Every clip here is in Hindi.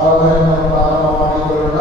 ಆರಾಧನೆಯನ್ನು ಪ್ರಾರಂಭ ಮಾಡಿಕೊಳ್ಳೋಣ.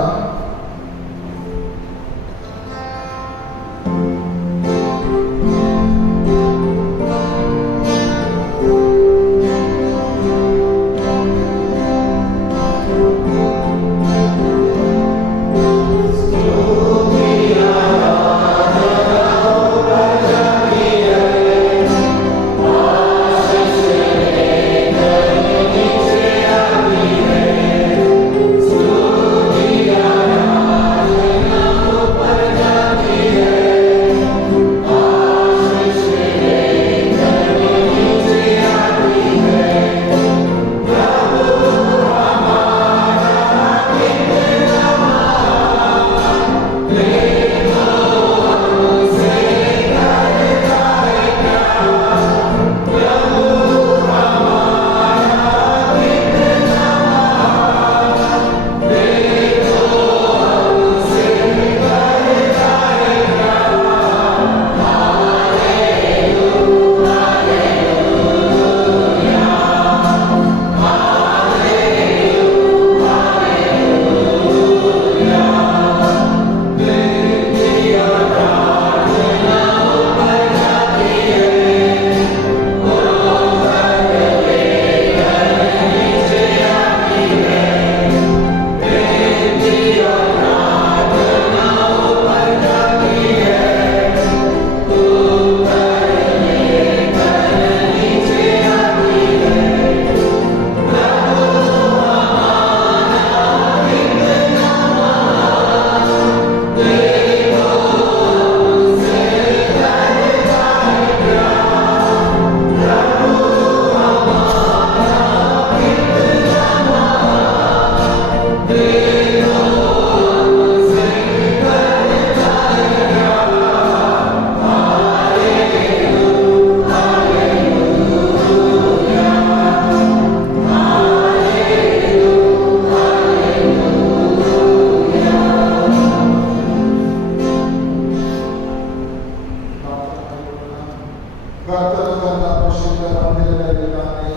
ಕರ್ತನು ತನ್ನ ಪರಿಶುದ್ಧ ಮಂದಿರದಲ್ಲಿದ್ದಾನೆ.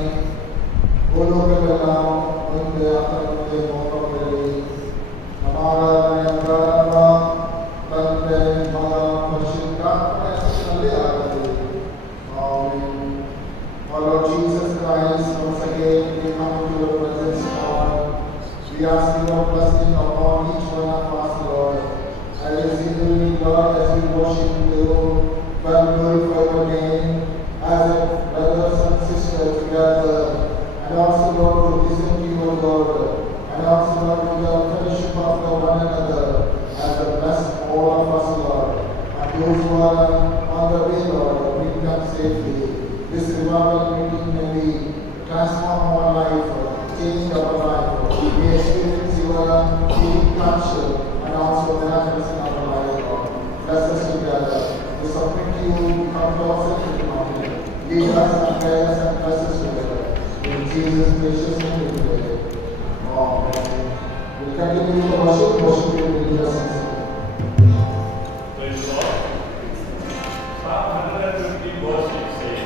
ಭೂಲೋಕವೆಲ್ಲ ಮುಂದೆ ಆತನ ಮುಂದೆ ಮೋಹವಿರಲಿ. ಸಮಾರಾಧನೆಯ ಪ್ರಾರಂಭ ತಂದೆ ಮಗ ಪರಿಶುದ್ಧಾತ್ಮನ ಹೆಸರಿನಲ್ಲಿ ಆಗಲಿ. Amen. Our Lord Jesus Christ, once again we come to your presence, Lord. We ask your blessing upon each one of us, Lord. As we do, Lord, as we worship you, well glorify your name as brothers and sisters together, and also Lord to listen to you, Lord, and also Lord to the fellowship of one another, as a bless all of us, Lord, and those who are on the way, Lord, bring them safely. This revival meeting may be transform our life, change our life. We experience your healing touch and also miracles in our life, Lord. Bless us together. We submit to you, come to ourselves in the mountain. Lead us and guide us and bless us together. In Jesus' precious name we pray. Amen. We'll continue to worship you with your sense. Praise the Lord. Psalm 150 verse 6 says,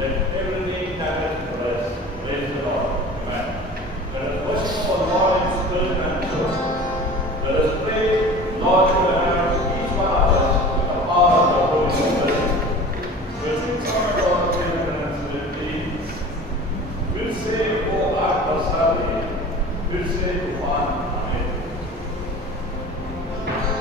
"Let everything that is blessed praise the Lord." Amen. Let us worship our Lord in spirit and truth. Let us pray, Lord, to have each one of us with the power of the Holy Spirit. We'll sing song about repentance with these. We'll say, "O God, Prasadi." We'll say, "Tufan." Amen. Amen.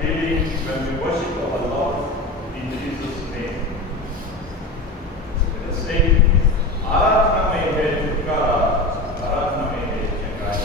feeling when we worship our Lord in Jesus' name. Let us sing, आराधना में है छुटकारा, आराधना में है चंगाई।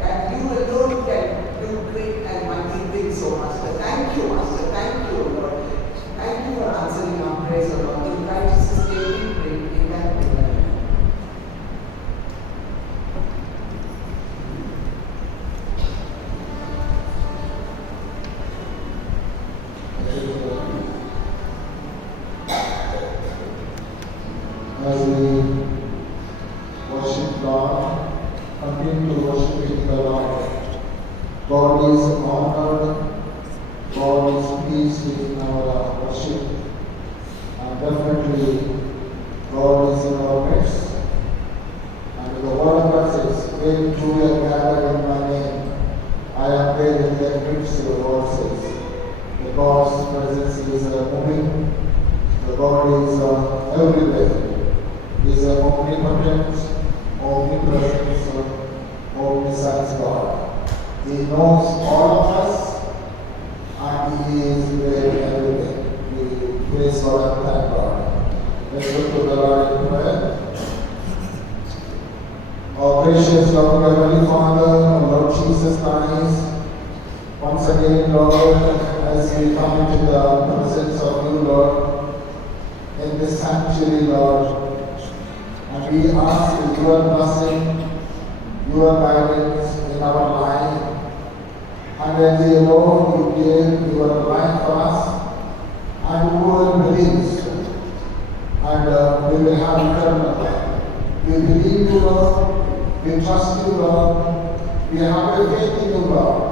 and you alone can do great and mighty things, O Master. Thank you, Master. Thank you, Lord. Thank you for answering our prayers, O Lord. In Christ Jesus' name we pray. Amen. Amen. As we worship God, continue to worship the Lord. God is honored, God is pleased in our worship, and definitely God is in our midst. And the word of God says, when two are gathered in my name, I am there in their midst, the Lord says. The God's presence is moving, the God is everywhere. He is omnipotent, omnipresent, omniscient God. He knows all of us and He is there everywhere. We praise God and thank God. Let's go to the Lord in prayer. Our gracious Lord, Heavenly Father, our Lord Jesus Christ, once again, Lord, as we come into the presence of you, Lord, in this sanctuary, Lord, and we ask your blessing, your guidance in our life. And as you know, you gave your life for us, and whoever believes, and we will have eternal life. We believe you, Lord, we trust you, Lord, we have a faith in you, Lord.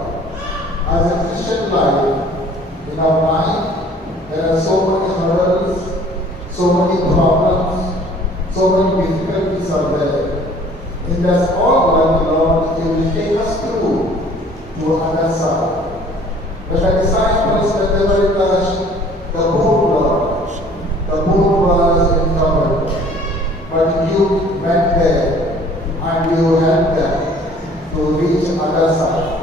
As a Christian life, in our life, there are so many hurdles, so many problems, so many difficulties are there. In this all life, Lord, you will take us through to other side. But the disciples, when they were in the boat, Lord, the boat was in trouble. But you went there and you helped them to reach other side.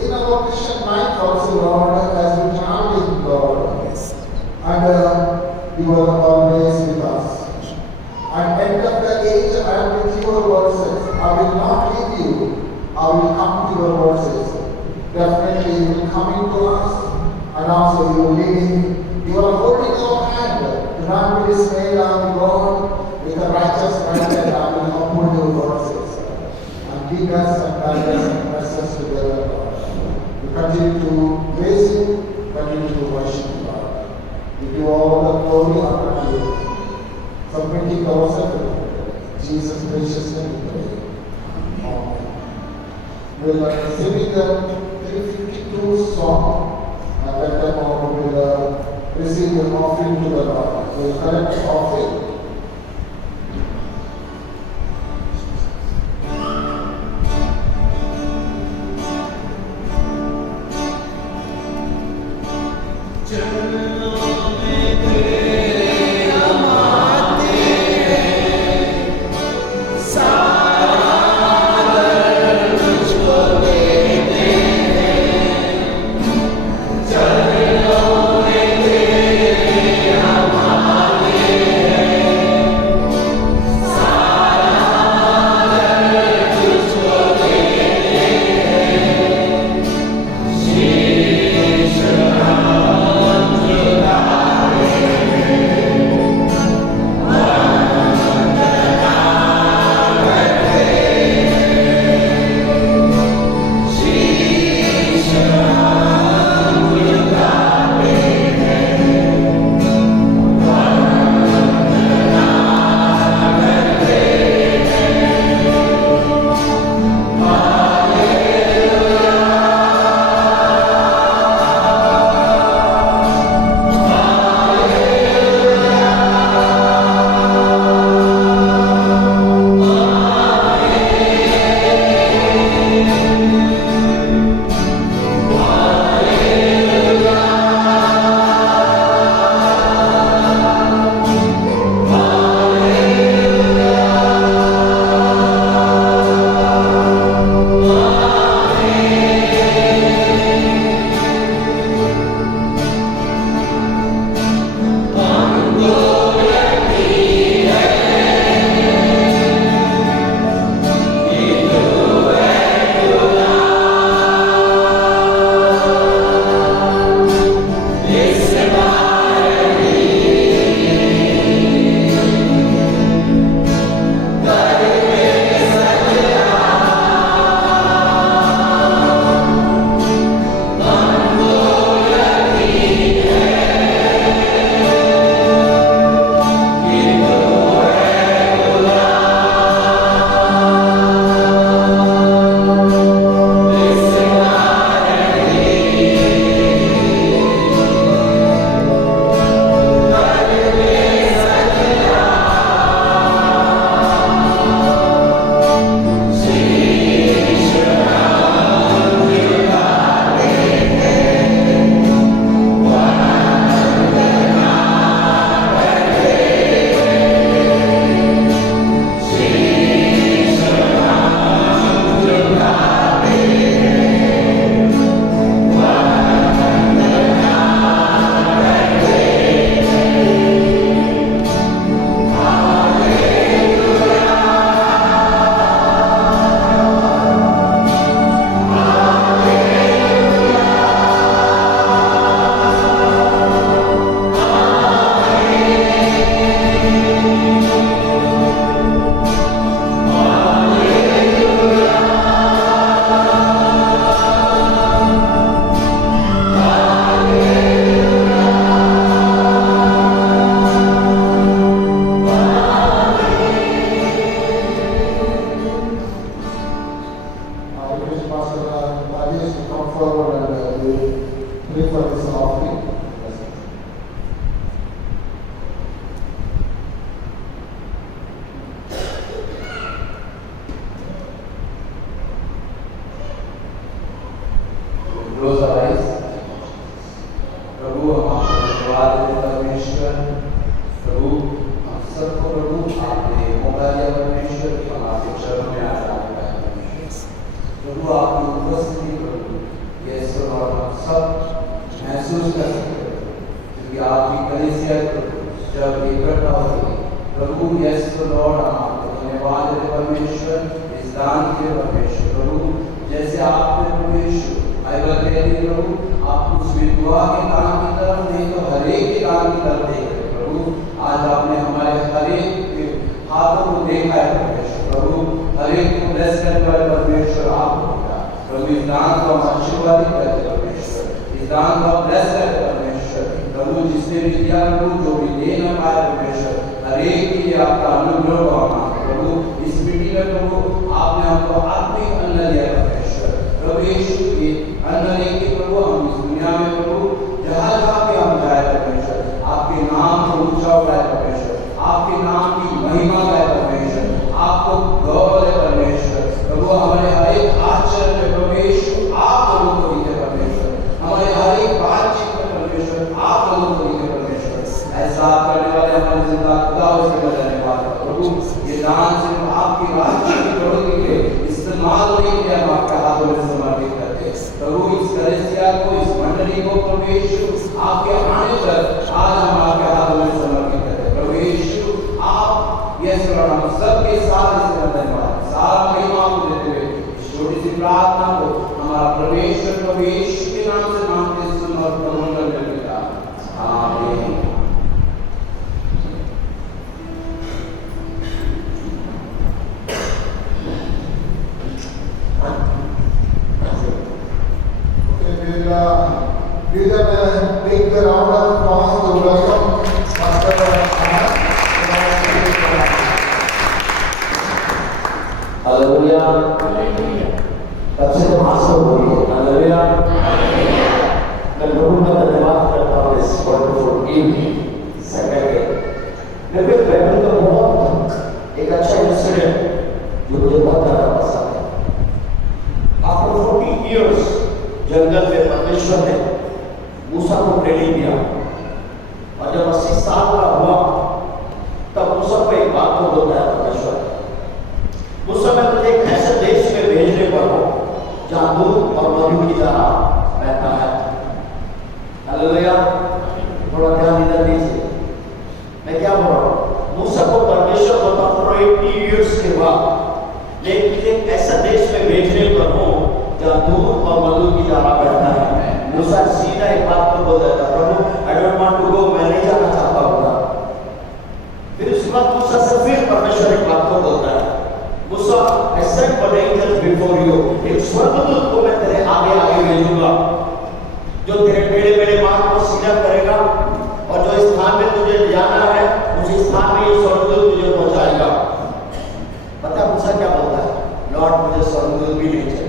In our Christian life also, Lord, as we travel, Lord, and you are always with us. At end of the age, I am with your verses. I will not leave you. I will come to your verses. Definitely you will come into us, and also you will lead. You are holding your hand. Do not be dismayed, I am God. With a righteous right hand, I will uphold your verses. And lead us and guide us and bless us together, Lord. We continue to praise you, continue to worship you, Lord. We give all the glory and honor. Submitting ourselves to Jesus' precious name we pray. Amen. We will be singing the 352 song, and at that moment we will receive the offering to the Lord. We will collect the offering. Pastor Rajesh to come forward and pray for this offering. Close our eyes. प्रभु हम आपको धन्यवाद देते हैं परमेश्वर। प्रभु हम सबको प्रभु आपने मौका दिया परमेश्वर कि हम आपके चरणों में आज आने पाए। प्रभु आपकी उपस्थिति प्रभु ये सब और हम सब महसूस कर सकते हैं क्योंकि आपकी कलीसिया प्रभु जब इकट्ठा होती है प्रभु यस लॉर्ड हम आपको धन्यवाद देते हैं परमेश्वर इस दान के परमेश्वर प्रभु जैसे आपने परमेश्वर प्रभु आप उस विधवा के काम की तरफ नहीं तो हर एक के काम की तरफ देख रहे प्रभु आज आपने हमारे हर एक के हाथों को देखा है परमेश्वर प्रभु हर एक को ब्लेस करने वाले परमेश्वर आप प्रभु इस दान को हम आशीर्वादित करते परमेश्वर इस दान को हम ब्लेस करते परमेश्वर प्रभु जिसने भी दिया प्रभु जो भी दे न पाए परमेश्वर हर एक के लिए आपका अनुग्रह को हम प्रभु इस मीटिंग में प्रभु आपने हमको आत्मिक अन्न दिया परमेश्वर प्रभु यीशु की अन्न लेके प्रभु हम इस दुनिया में प्रभु जहाँ जहाँ पे हम जाए परमेश्वर आपके नाम को ऊंचा उठाए परमेश्वर आपके नाम की महिमा गाए परमेश्वर आपको गौरव है परमेश्वर प्रभु हमारे हर एक आचरण में परमेश्वर आप लोगों को दीजिए परमेश्वर हमारे हर एक बातचीत में परमेश्वर आप लोगों को दीजिए परमेश्वर ऐसा करने वाले हमारे जिंदा खुदा उसके लिए धन्यवाद प्रभु ये दान सिर्फ आपकी बातचीत की बढ़ोतरी के इस्तेमाल नहीं किया हम आपके हाथों में समर्पित करते प्रभु इस कलीसिया को इस मंडली को प्रभु यीशु आपके आने तक आज हम आपके हाथों में समर्पित करते प्रभु यीशु आप यस लॉर्ड हम सबके साथ इसमें धन्यवाद सारा महिमा को देते हुए इस छोटी सी प्रार्थना को हमारा परमेश्वर प्रभु यीशु के नाम से मांगते सुन और प्रभु करने लगा आमीन Please take the round of applause to welcome Pastor Hallelujah. सबसे महासव बोलिए हालेलुया। मैं प्रभु का धन्यवाद करता हूँ इस वंडरफुल इवनिंग सैटरडे। मैं फिर बाइबल का बहुत एक अच्छा इंसिडेंट जो मुझे बहुत ज़्यादा पसंद है। After 40 years जंगल में परमेश्वर ने मूसा को ट्रेनिंग दिया और जब 80 साल का हुआ तब मूसा को एक बात को बोलता है परमेश्वर मूसा मैं तुझे एक ऐसे देश में भेजने पर हूं जहां दूध और मधु की धारा बहता है। हालेलुया। थोड़ा ध्यान इधर दीजिए मैं क्या बोल रहा हूं मूसा को परमेश्वर बोलता 80 years के बाद लेकिन तुझे एक ऐसा देश में भेजने पर हूं जहां दूध और मधु की धारा बहता है। मूसा सीधा एक बात को बोल देता प्रभु I don't want to go मैं नहीं जाना चाहता हूँ। फिर उस बाद मूसा से फिर परमेश्वर एक बात को बोलता है Musa I send one angel before you एक स्वर्गदूत को मैं तेरे आगे आगे भेजूंगा जो तेरे टेढ़े मेढ़े मार्ग को सीधा करेगा और जो स्थान में तुझे जाना है उस स्थान में ये स्वर्गदूत तुझे पहुंचाएगा। पता मूसा क्या बोलता है लॉर्ड मुझे स्वर्गदूत भी नहीं चाहिए।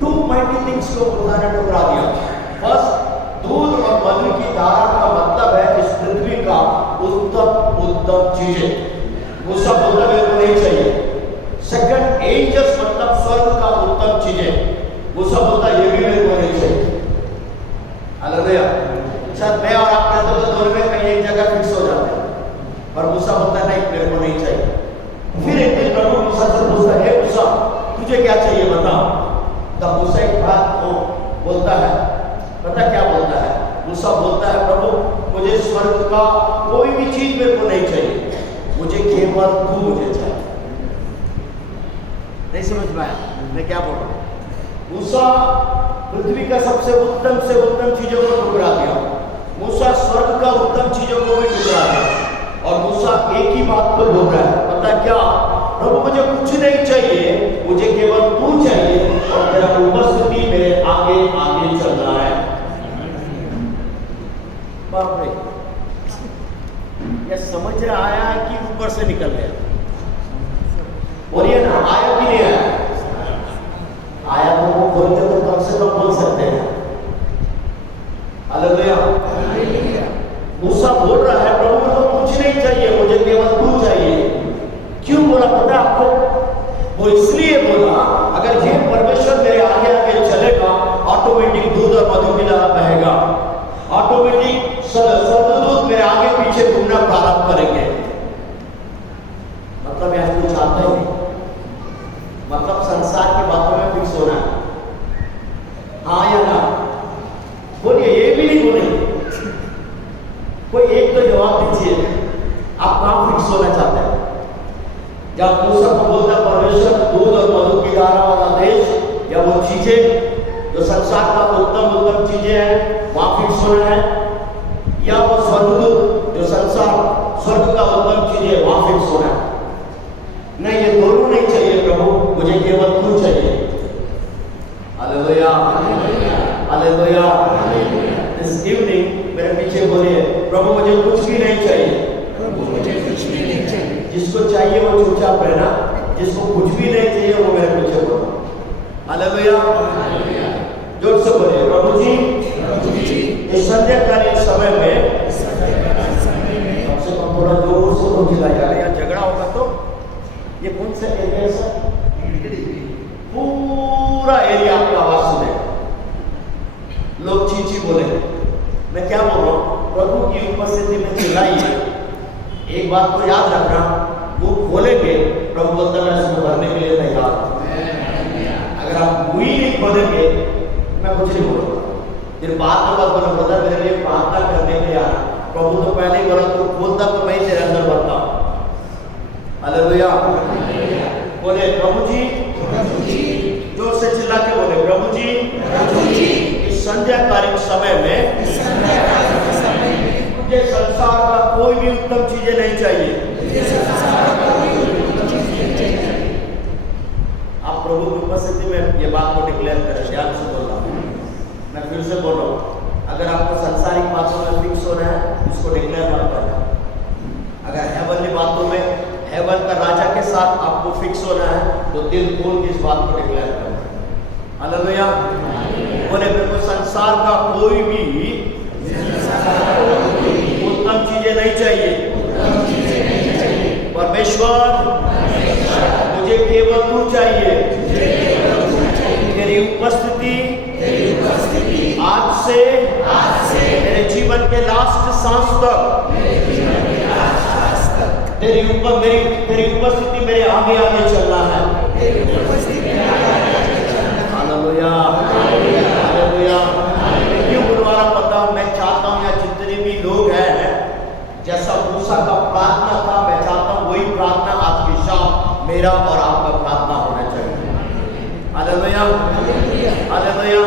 Two mighty things को मूसा ने ठुकरा दिया। फर्स्ट दूध और मधु की धारा का मतलब है इस पृथ्वी का उत्तम उत्तम चीजें मूसा बोलता मेरे को नहीं चाहिए। सेकंड एंजल्स मतलब स्वर्ग का उत्तम चीजें मूसा बोलता ये भी मेरे को नहीं चाहिए। हालेलुया। शायद मैं और आप रहते तो दोनों में कहीं एक जगह फिक्स हो जाते पर मूसा बोलता नहीं मेरे को नहीं चाहिए। फिर एक दिन प्रभु मूसा से पूछता है मूसा तुझे क्या चाहिए बता। तब मूसा एक बात को बोलता है पता क्या बोलता है मूसा बोलता है प्रभु मुझे स्वर्ग का कोई भी चीज मेरे को नहीं चाहिए मुझे केवल तू मुझे चाहिए। नहीं समझ में आया मैं क्या बोल रहा हूँ। मूसा पृथ्वी का सबसे उत्तम से उत्तम चीजों को ठुकरा दिया। मूसा स्वर्ग का उत्तम चीजों को भी ठुकरा दिया और मूसा एक ही बात को बोल रहा है पता क्या प्रभु मुझे कुछ नहीं चाहिए मुझे केवल तू चाहिए और तेरा उपस्थिति मेरे आगे आगे चलना है। बाप रे यह समझ में आया कि ऊपर से निकल गया बोलिए ना आया कि नहीं आया। चीजें जो संसार का उत्तम चीजें हैं वहां फिक्स होना है, या वो स्वर्गदूत जो संसार स्वर्ग का उत्तम चीजें वहां फिक्स होना है? नहीं, ये दोनों नहीं चाहिए प्रभु, मुझे केवल तू चाहिए। Hallelujah, hallelujah. इस इवनिंग मेरे पीछे बोलिए, प्रभु मुझे कुछ भी नहीं चाहिए। जिसको चाहिए वो चुपचाप रहना, जिसको कुछ भी नहीं चाहिए वो मेरे पीछे बोलो। हालेलुया, जोर से बोलिए, प्रभु जी इस संध्याकालीन समय में कम से कम थोड़ा जोर से तो खिलाया, या झगड़ा होगा तो ये कौन सा एरिया है सर? पूरा एरिया आपका आवाज सुने, लोग चीची बोले। मैं क्या बोल रहा हूँ, प्रभु की उपस्थिति में चिल्लाइए। एक बात को याद रखना, वो खोलेंगे, प्रभु बोलता है इसमें भरने के लिए तैयार। अगर आप मुई नहीं खोलेंगे मैं कुछ नहीं बोलूँगा। फिर बात में बात बोला, ब्रदर मेरे लिए प्रार्थना करने के लिए आना। प्रभु तो पहले ही बोला तो खोलता तो मैं तेरे अंदर भरता हूँ। हालेलुया, बोले प्रभु जी, जोर से चिल्ला के बोले, प्रभु जी इस संध्याकालीन समय में मुझे संसार का कोई भी उत्तम चीजें नहीं चाहिए। आप प्रभु की उपस्थिति में ये बात को डिक्लेयर करें, ध्यान से बोल रहा हूँ। मैं फिर से बोल रहा हूँ, अगर आपको सांसारिक बातों में फिक्स होना है उसको डिक्लेयर मत करना। अगर हेवनली बातों में हेवन का राजा के साथ आपको फिक्स होना है तो दिल खोल के इस बात को डिक्लेयर करना। हालेलुया, बोले मेरे को संसार का कोई भी उत्तम चीजें नहीं चाहिए। परमेश्वर मुझे केवल तू चाहिए। तेरी उपस्थिति आज से मेरे जीवन के लास्ट सांस तक, तेरी उपस्थिति मेरे आगे आगे चलना है। Hallelujah, hallelujah. क्यों बुलवाना पता, मैं चाहता हूँ या जितने भी लोग हैं, जैसा मूसा का प्रार्थना था, मैं चाहता हूँ वही प्रार्थना आज की शाम मेरा और आपका प्रार्थना होना चाहिए। Hallelujah, hallelujah.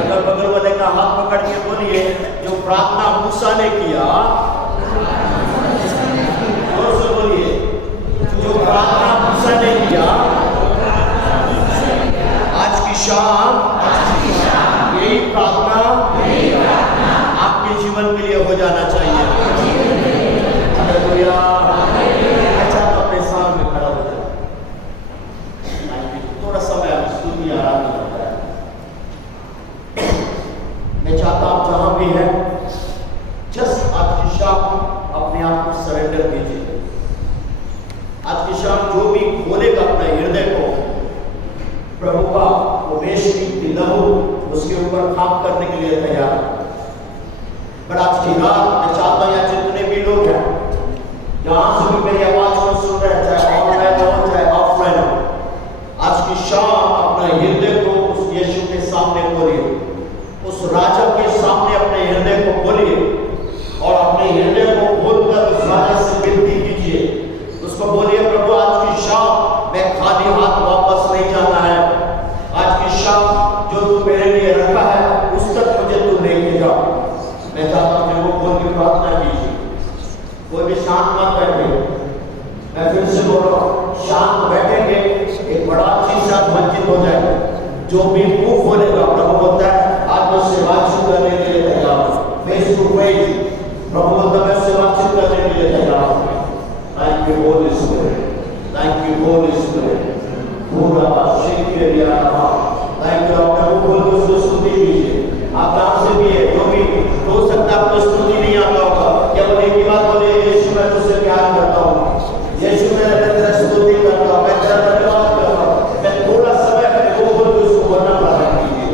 अगर बगल वाले का हाथ पकड़ के बोलिए, जो प्रार्थना मूसा ने किया, जोर से बोलिए, जो प्रार्थना मूसा ने किया, आज की शाम यही प्रार्थना आपके जीवन के लिए हो जाना चाहिए। हालेलुया। अच्छा, तो अपने सामने खड़ा हो जाए, थोड़ा समय स्तुति आराधना करता है। मैं चाहता हूं आप जहां भी हैं, जस्ट आज की शाम अपने आप को सरेंडर कीजिए। आज की शाम जो भी खोलेगा अपने हृदय को, प्रभु का उपदेश की लहू उसके ऊपर काम करने के लिए तैयार। पर आज की रात मैं चाहता हूं, या जितने भी लोग हैं जहां से भी मेरी आवाज को सुन रहे हैं, चाहे ऑनलाइन हो चाहे ऑफलाइन हो, आज की शाम अपना हृदय को उस यीशु के सामने खोलिए, उस राजा के सामने अपने हृदय को खोलिए और अपने हृदय को खोलकर उस राजा से विनती कीजिए। उसको बोलिए, प्रभु आज की शाम मैं खाली हाथ वापस नहीं जाना है। आज की शाम जो तू मेरे लिए रखा है उस तक मुझे तू लेके जा। मैं चाहता हूँ कि वो खोल के प्रार्थना कीजिए। कोई भी शांत मत बैठे। मैं फिर से बोल रहा हूँ, शांत बैठेंगे एक बड़ा चीज साथ वंचित हो जाएगा। जो भी मुंह खोलेगा, प्रभु बोलता है आज मैं उससे बातचीत करने के लिए तैयार हूँ, फेस टू फेस। प्रभु बोलता है मैं उससे बातचीत करने के लिए तैयार हूँ। Thank you Holi spirit, thank you Holi spirit. पूरा शेख के लिए आना, थैंक यू। प्रभु बोल के उसको स्तुति कीजिए। आप जहाँ से भी है, जो भी हो सकता है आपको स्तुति नहीं आता होगा, केवल एक ही बात बोले, यीशु मैं तुझसे प्यार करता हूँ, यीशु मैं तेरा स्तुति करता हूँ, मैं तेरा धन्यवाद करता हूँ। मैं थोड़ा समय अपने को बोल के उसको वरना प्रार्थना कीजिए।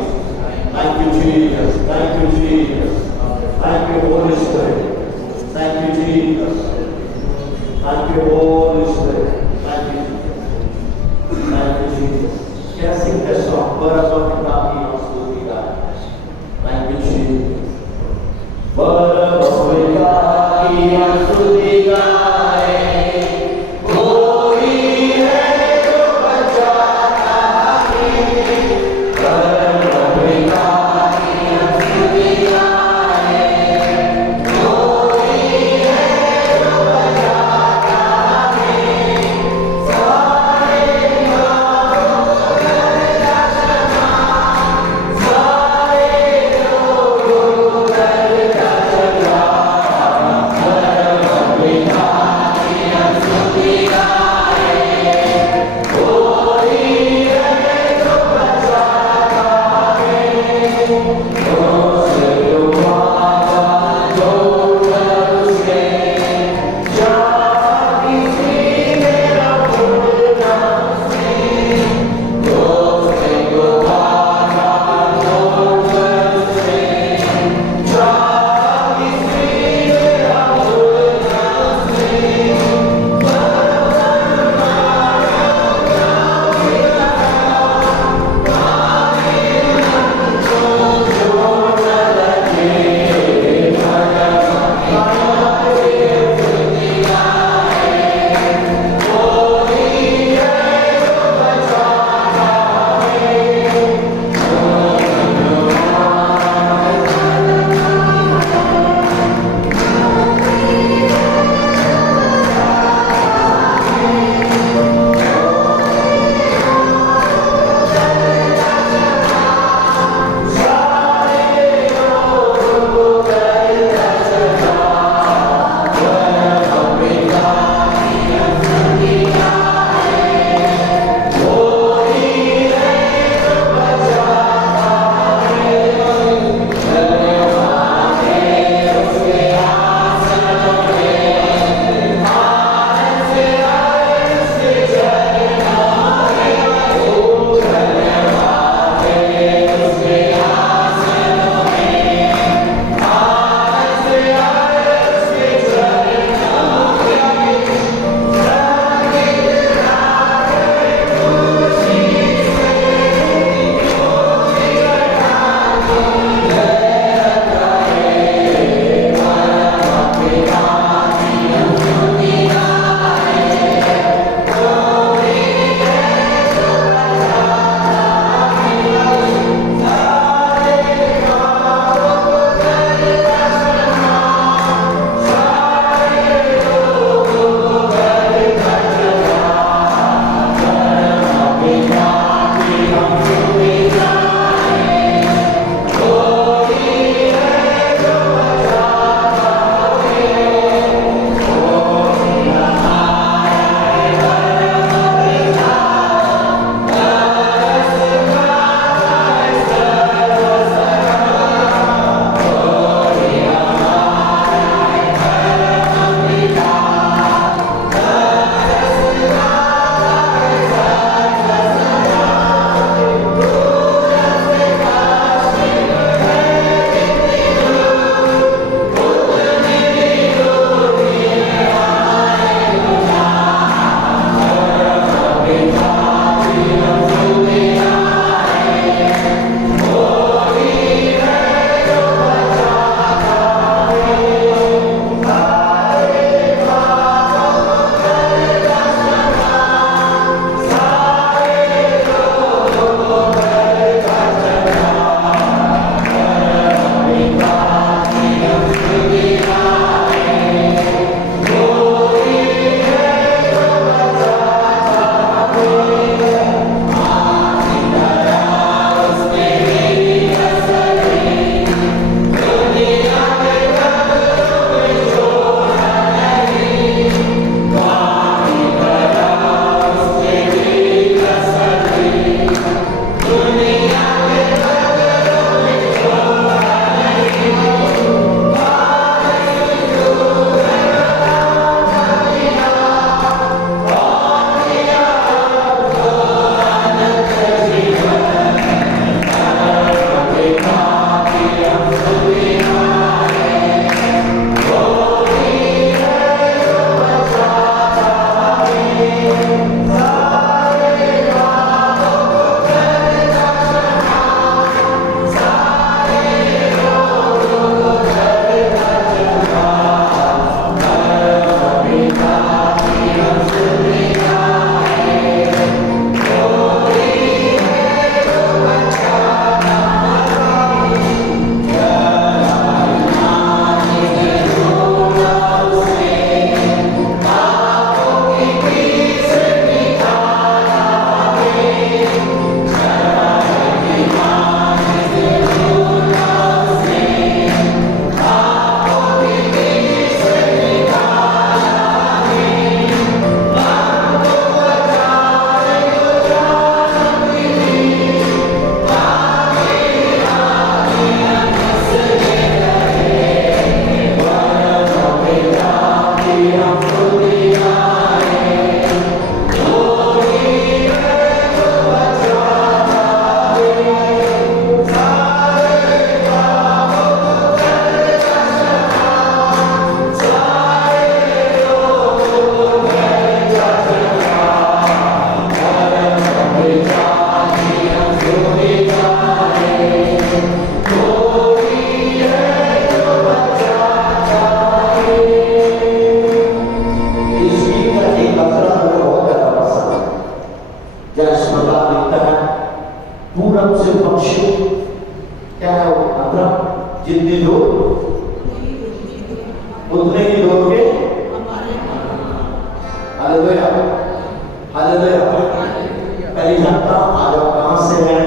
Thank you Jesus, thank you Jesus, thank you Holi spirit, thank you Jesus, thank you Holi spirit, thank you Jesus. कैसे कैसा बराबर किताबी और स्तुति का, थैंक यू जीसस। बराबर किताबी और स्तुति का कोई है जो बचाता है। पूरब से पश्चिम, क्या है वो मतलब जितनी दूर उतने ही दूर के हालेलुया हालेलुया। पहली जानता आज आप कहाँ से हैं,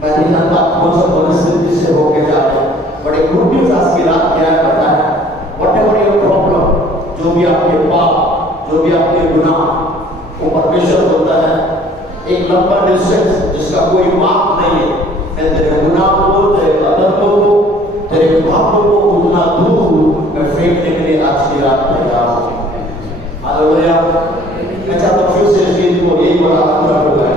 मैं नहीं जानता कौन सा परिस्थिति से होके जा रहे हैं, बड़े गुड न्यूज़ आज की रात क्या है पता है, व्हाटएवर योर प्रॉब्लम, जो भी आपके पाप, जो भी आपके गुनाह, वो परमेश्वर होता है एक लंबा डिस्टेंस जिसका कोई माप नहीं है। मैं तेरे गुनाह को, तेरे अधर्मों को, तेरे पापों को उतना दूर मैं फेंकने के लिए आज की रात तैयार हूँ। हालेलुया। मैं चाहता हूँ फिर से इस गीत को एक बार पूरा हो जाए।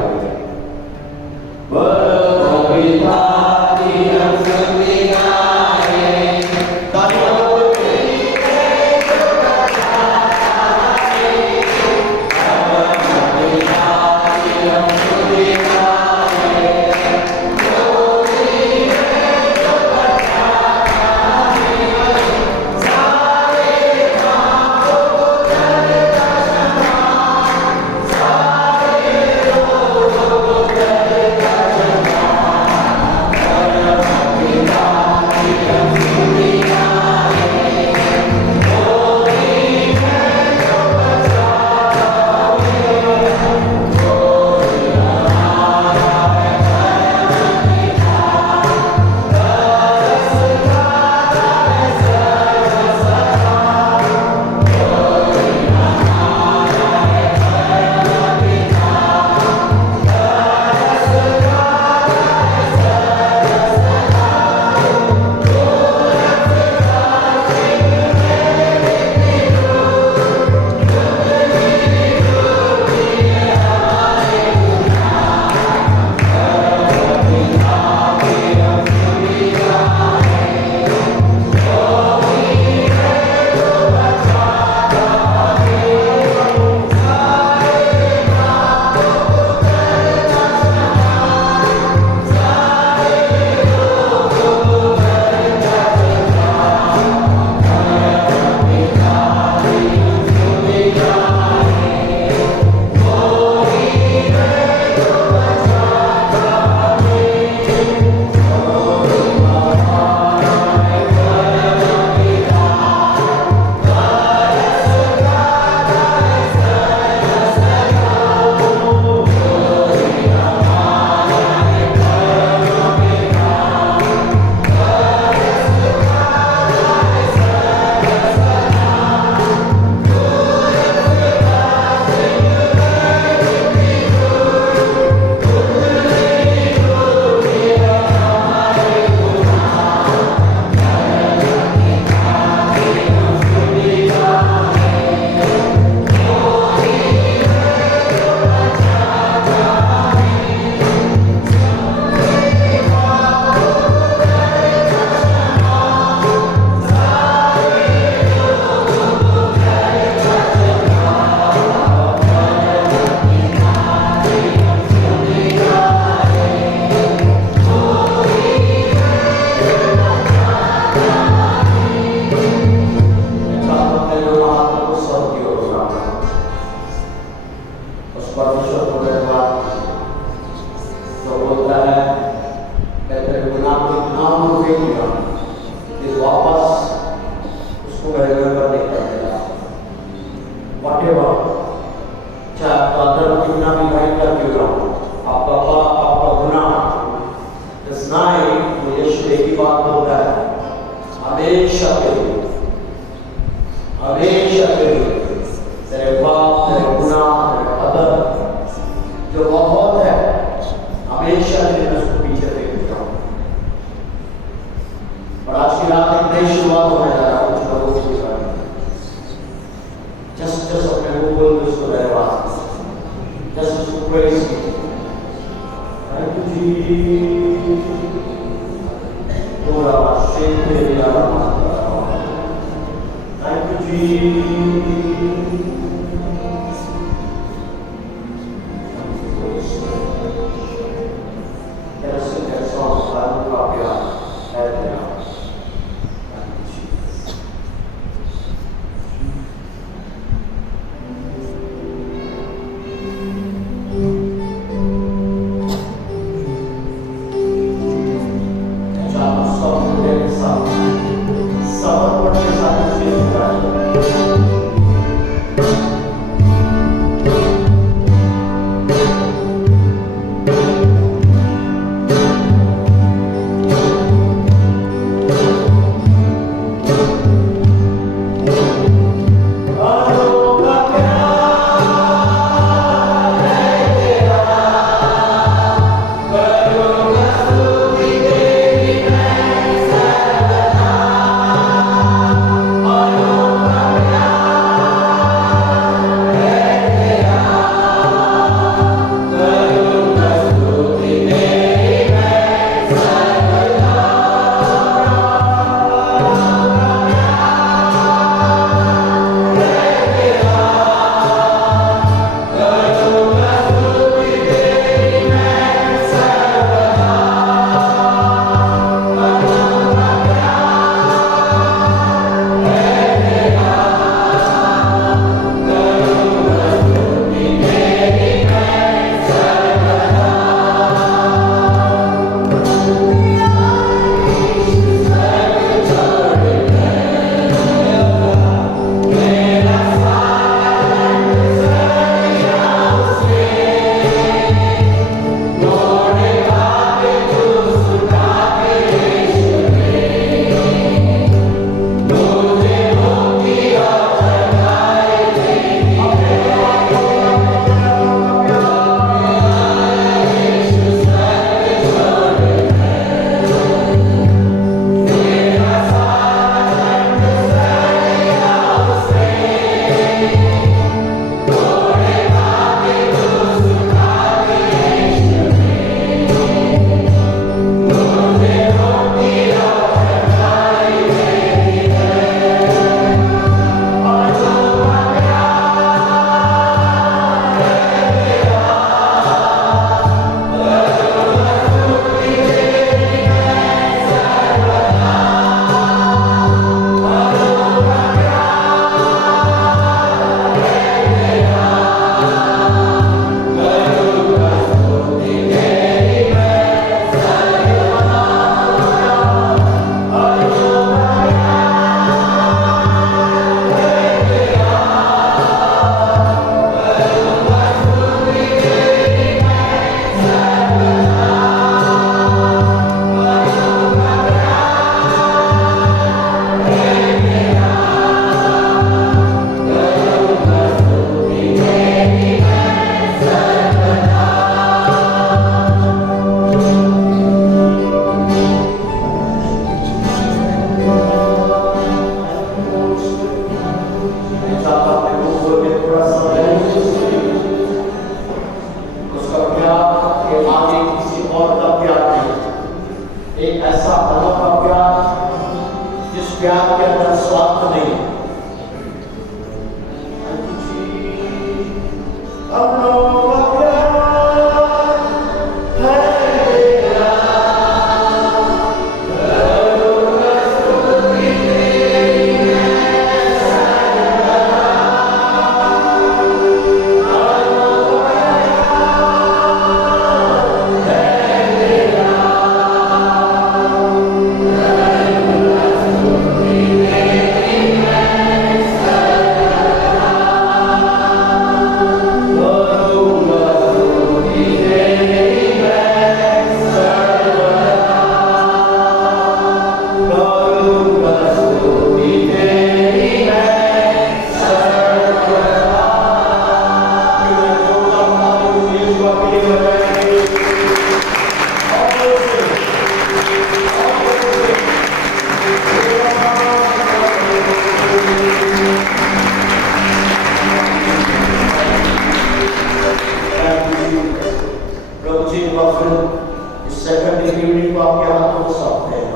सेकंड इवनिंग को आपके हाथों में सौंपते हैं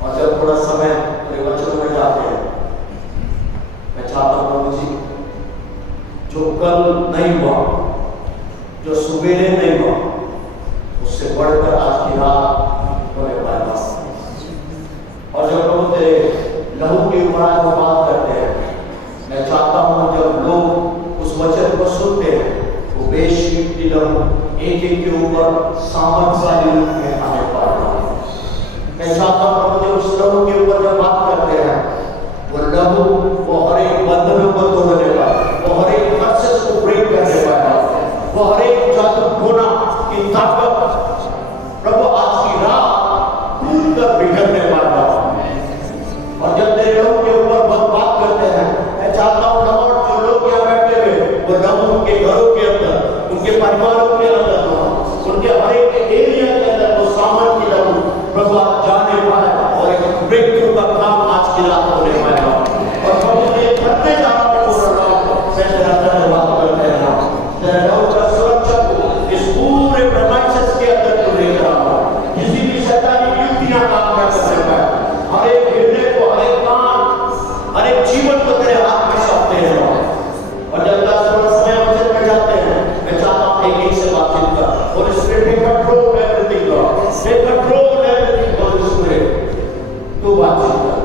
और जब थोड़ा समय वचनों में जाते हैं, मैं चाहता हूँ प्रभु जी, जो कल नहीं हुआ, जो सुबेरे नहीं हुआ, उससे बढ़कर आज की रात होने वाला। और जब प्रभु तेरे लहू के ऊपर आज बात करते हैं, मैं चाहता हूँ जब लोग उस वचन को सुनते हैं, वो बेशकीमती लहू एक एक के ऊपर सामर्थ्यशाली रूप में आने पाएगा। मैं चाहता हूँ प्रभु जी, उस लहू के ऊपर जब बात करते हैं, वो लहू वो हर एक बंधनों को तोड़ने का, वो हर एक कर्सेस को ब्रेक करने वाला, वो हर एक जादू टोना की ताकत प्रभु आज की रात कूद कर बिखरने वाला। और जब तेरे लहू के ऊपर बात करते हैं, मैं चाहता हूँ लहू जो लोग यहाँ बैठे हुए, वो लहू उनके घरों के अंदर, उनके परिवारों के अंदर, उनके हर एक एरिया के अंदर वो सामर्थ्य की लहू प्रभु आप जाने पाए और एक ब्रेक थ्रू का काम आज की रात होने वाला। और प्रभु ने करते जाना मैं तेरा धन्यवाद करते हैं, तेरा लहू का सुरक्षा को इस पूरे प्रेमाइसेस के अंदर तो लेकर आओ, किसी भी शैतानी युक्तियां काम कर सकते हैं, हर एक हृदय को, हर एक कान, हर एक जीवन को तेरे हाथ में सौंपते हैं। और जब तक थोड़ा समय वचन में जाते हैं, मैं चाहता हूँ एक से बातचीत कर, और spirit control everything, take control everything, holy spirit तू बातचीत कर।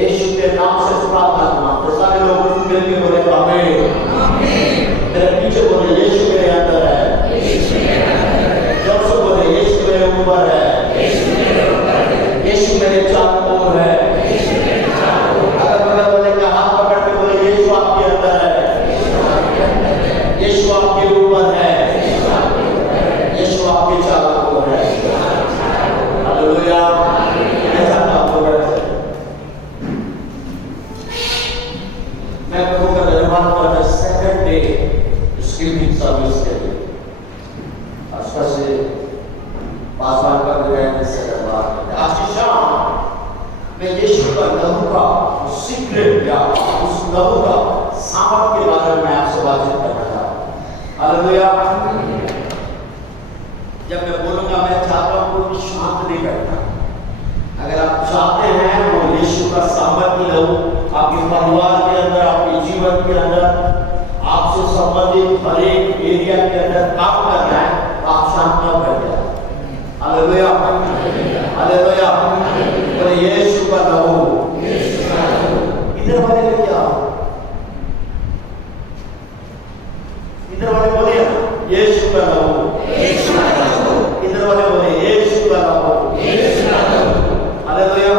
यीशु के नाम से प्रार्थना करना, सारे लोग मिलकर बोले आमीन। मेरे पीछे बोले यीशु मेरे अंदर है, जोर से बोले यीशु मेरे ऊपर है, यीशु मेरे चारों ओर है। अगर बगल वाले का हाथ पकड़ के बोले यीशु आपके अंदर है, यीशु आपके ऊपर है, यीशु आपके चारों ओर है। हालेलुया। मैं प्रभु का धन्यवाद करता सेकंड डे स्क्रीनिंग सर्विस के लिए अच्छा से पासवान कर रहे हैं से धन्यवाद। आज की शाम मैं यीशु का लहू का सीक्रेट या उस लहू का सामर्थ के बारे में आपसे बातचीत करना चाहता हूँ। हालेलुया। जब मैं बोलूंगा, मैं चाहता हूँ कोई शांत नहीं बैठना। अगर आप चाहते हैं वो यीशु का सामर्थ्य लहू आपके परिवार के अंदर, आपके जीवन के अंदर, आपसे संबंधित हर एक एरिया के अंदर काम कर रहा है, आप शांत न बैठ जाए। Hallelujah, hallelujah. बोले यीशु का लहू। इधर वाले ने क्या, इधर वाले बोलिए यीशु का लहू, इधर वाले बोले यीशु का लहू। हालेलुया।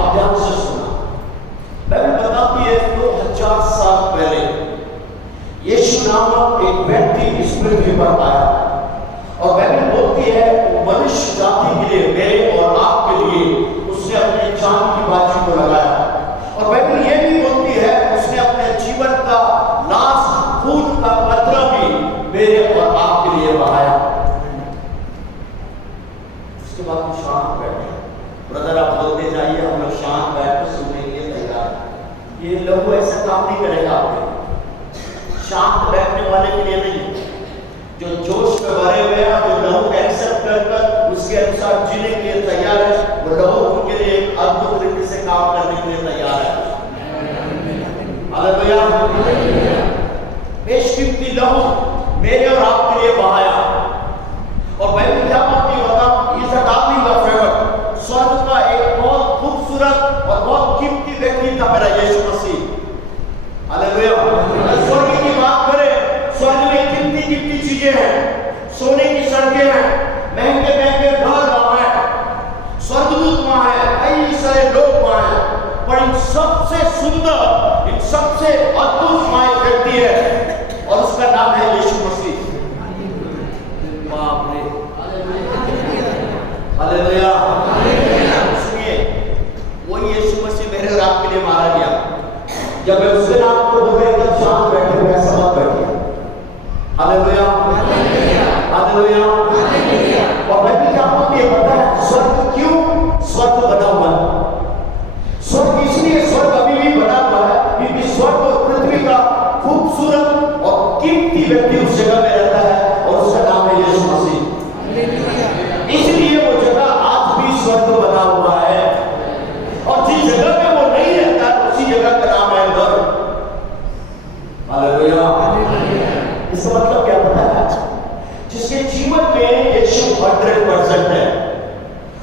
आप ध्यान से सुना, बाइबल बताती है 2000 साल पहले यीशु नामक एक व्यक्ति इस पृथ्वी पर आया, और बाइबल बोलती है मनुष्य जाति के लिए, मेरे और आपके लिए उसने अपने जान की बाजी को लगाया। और बाइबल ये भी बोलती है उसने अपने जीवन का लास्ट खून का कतरा भी मेरे और आपके लिए बहाया। उसके बाद वो शांत बैठे। ब्रदर आप बोलते जाइए, हम लोग शांत बैठकर सुनने के लिए तैयार। ये लहू ऐसा काम नहीं करेगा आपके, शांत बैठने वाले के लिए नहीं, जो जोश में भरे हुए हैं, जो लहू को एक्सेप्ट कर उसके अनुसार जीने के लिए तैयार है, वो लहू उनके लिए एक अद्भुत तरीके से काम करने के लिए तैयार है। हालेलुया। बेशकीमती लहू मेरे और आपके लिए बहाया। और बाइबल क्या बोलती है बता, is a darling of haven. स्वर्ग का एक बहुत खूबसूरत और बहुत कीमती व्यक्ति था मेरा यीशु मसीह। हालेलुया। स्वर्ग की बात करें, स्वर्ग में कितनी कितनी चीजें हैं, सोने की सड़कें हैं, महंगे महंगे घर वहां है, स्वर्गदूत वहां है, कई सारे लोग वहां हैं, पर इन सबसे सुंदर, इन सबसे अद्भुत माय व्यक्ति है, और उसका नाम है यीशु मसीह। बाप रे। हालेलुया। सुनिए, वो यीशु मसीह मेरे और आपके लिए मारा गया। जब मैं उसके नाम को बोले तब शांत बैठे हुए समझ बैठे। Hallelujah, hallelujah. और बाइबल क्या बोलती है पता है, स्वर्ग क्यों स्वर्ग बना हुआ है? स्वर्ग इसलिए स्वर्ग अभी भी बना हुआ है क्योंकि स्वर्ग और पृथ्वी का खूबसूरत और कीमती व्यक्ति उस जगह में रहता है, और उसका नाम है यीशु मसीह। 100% है,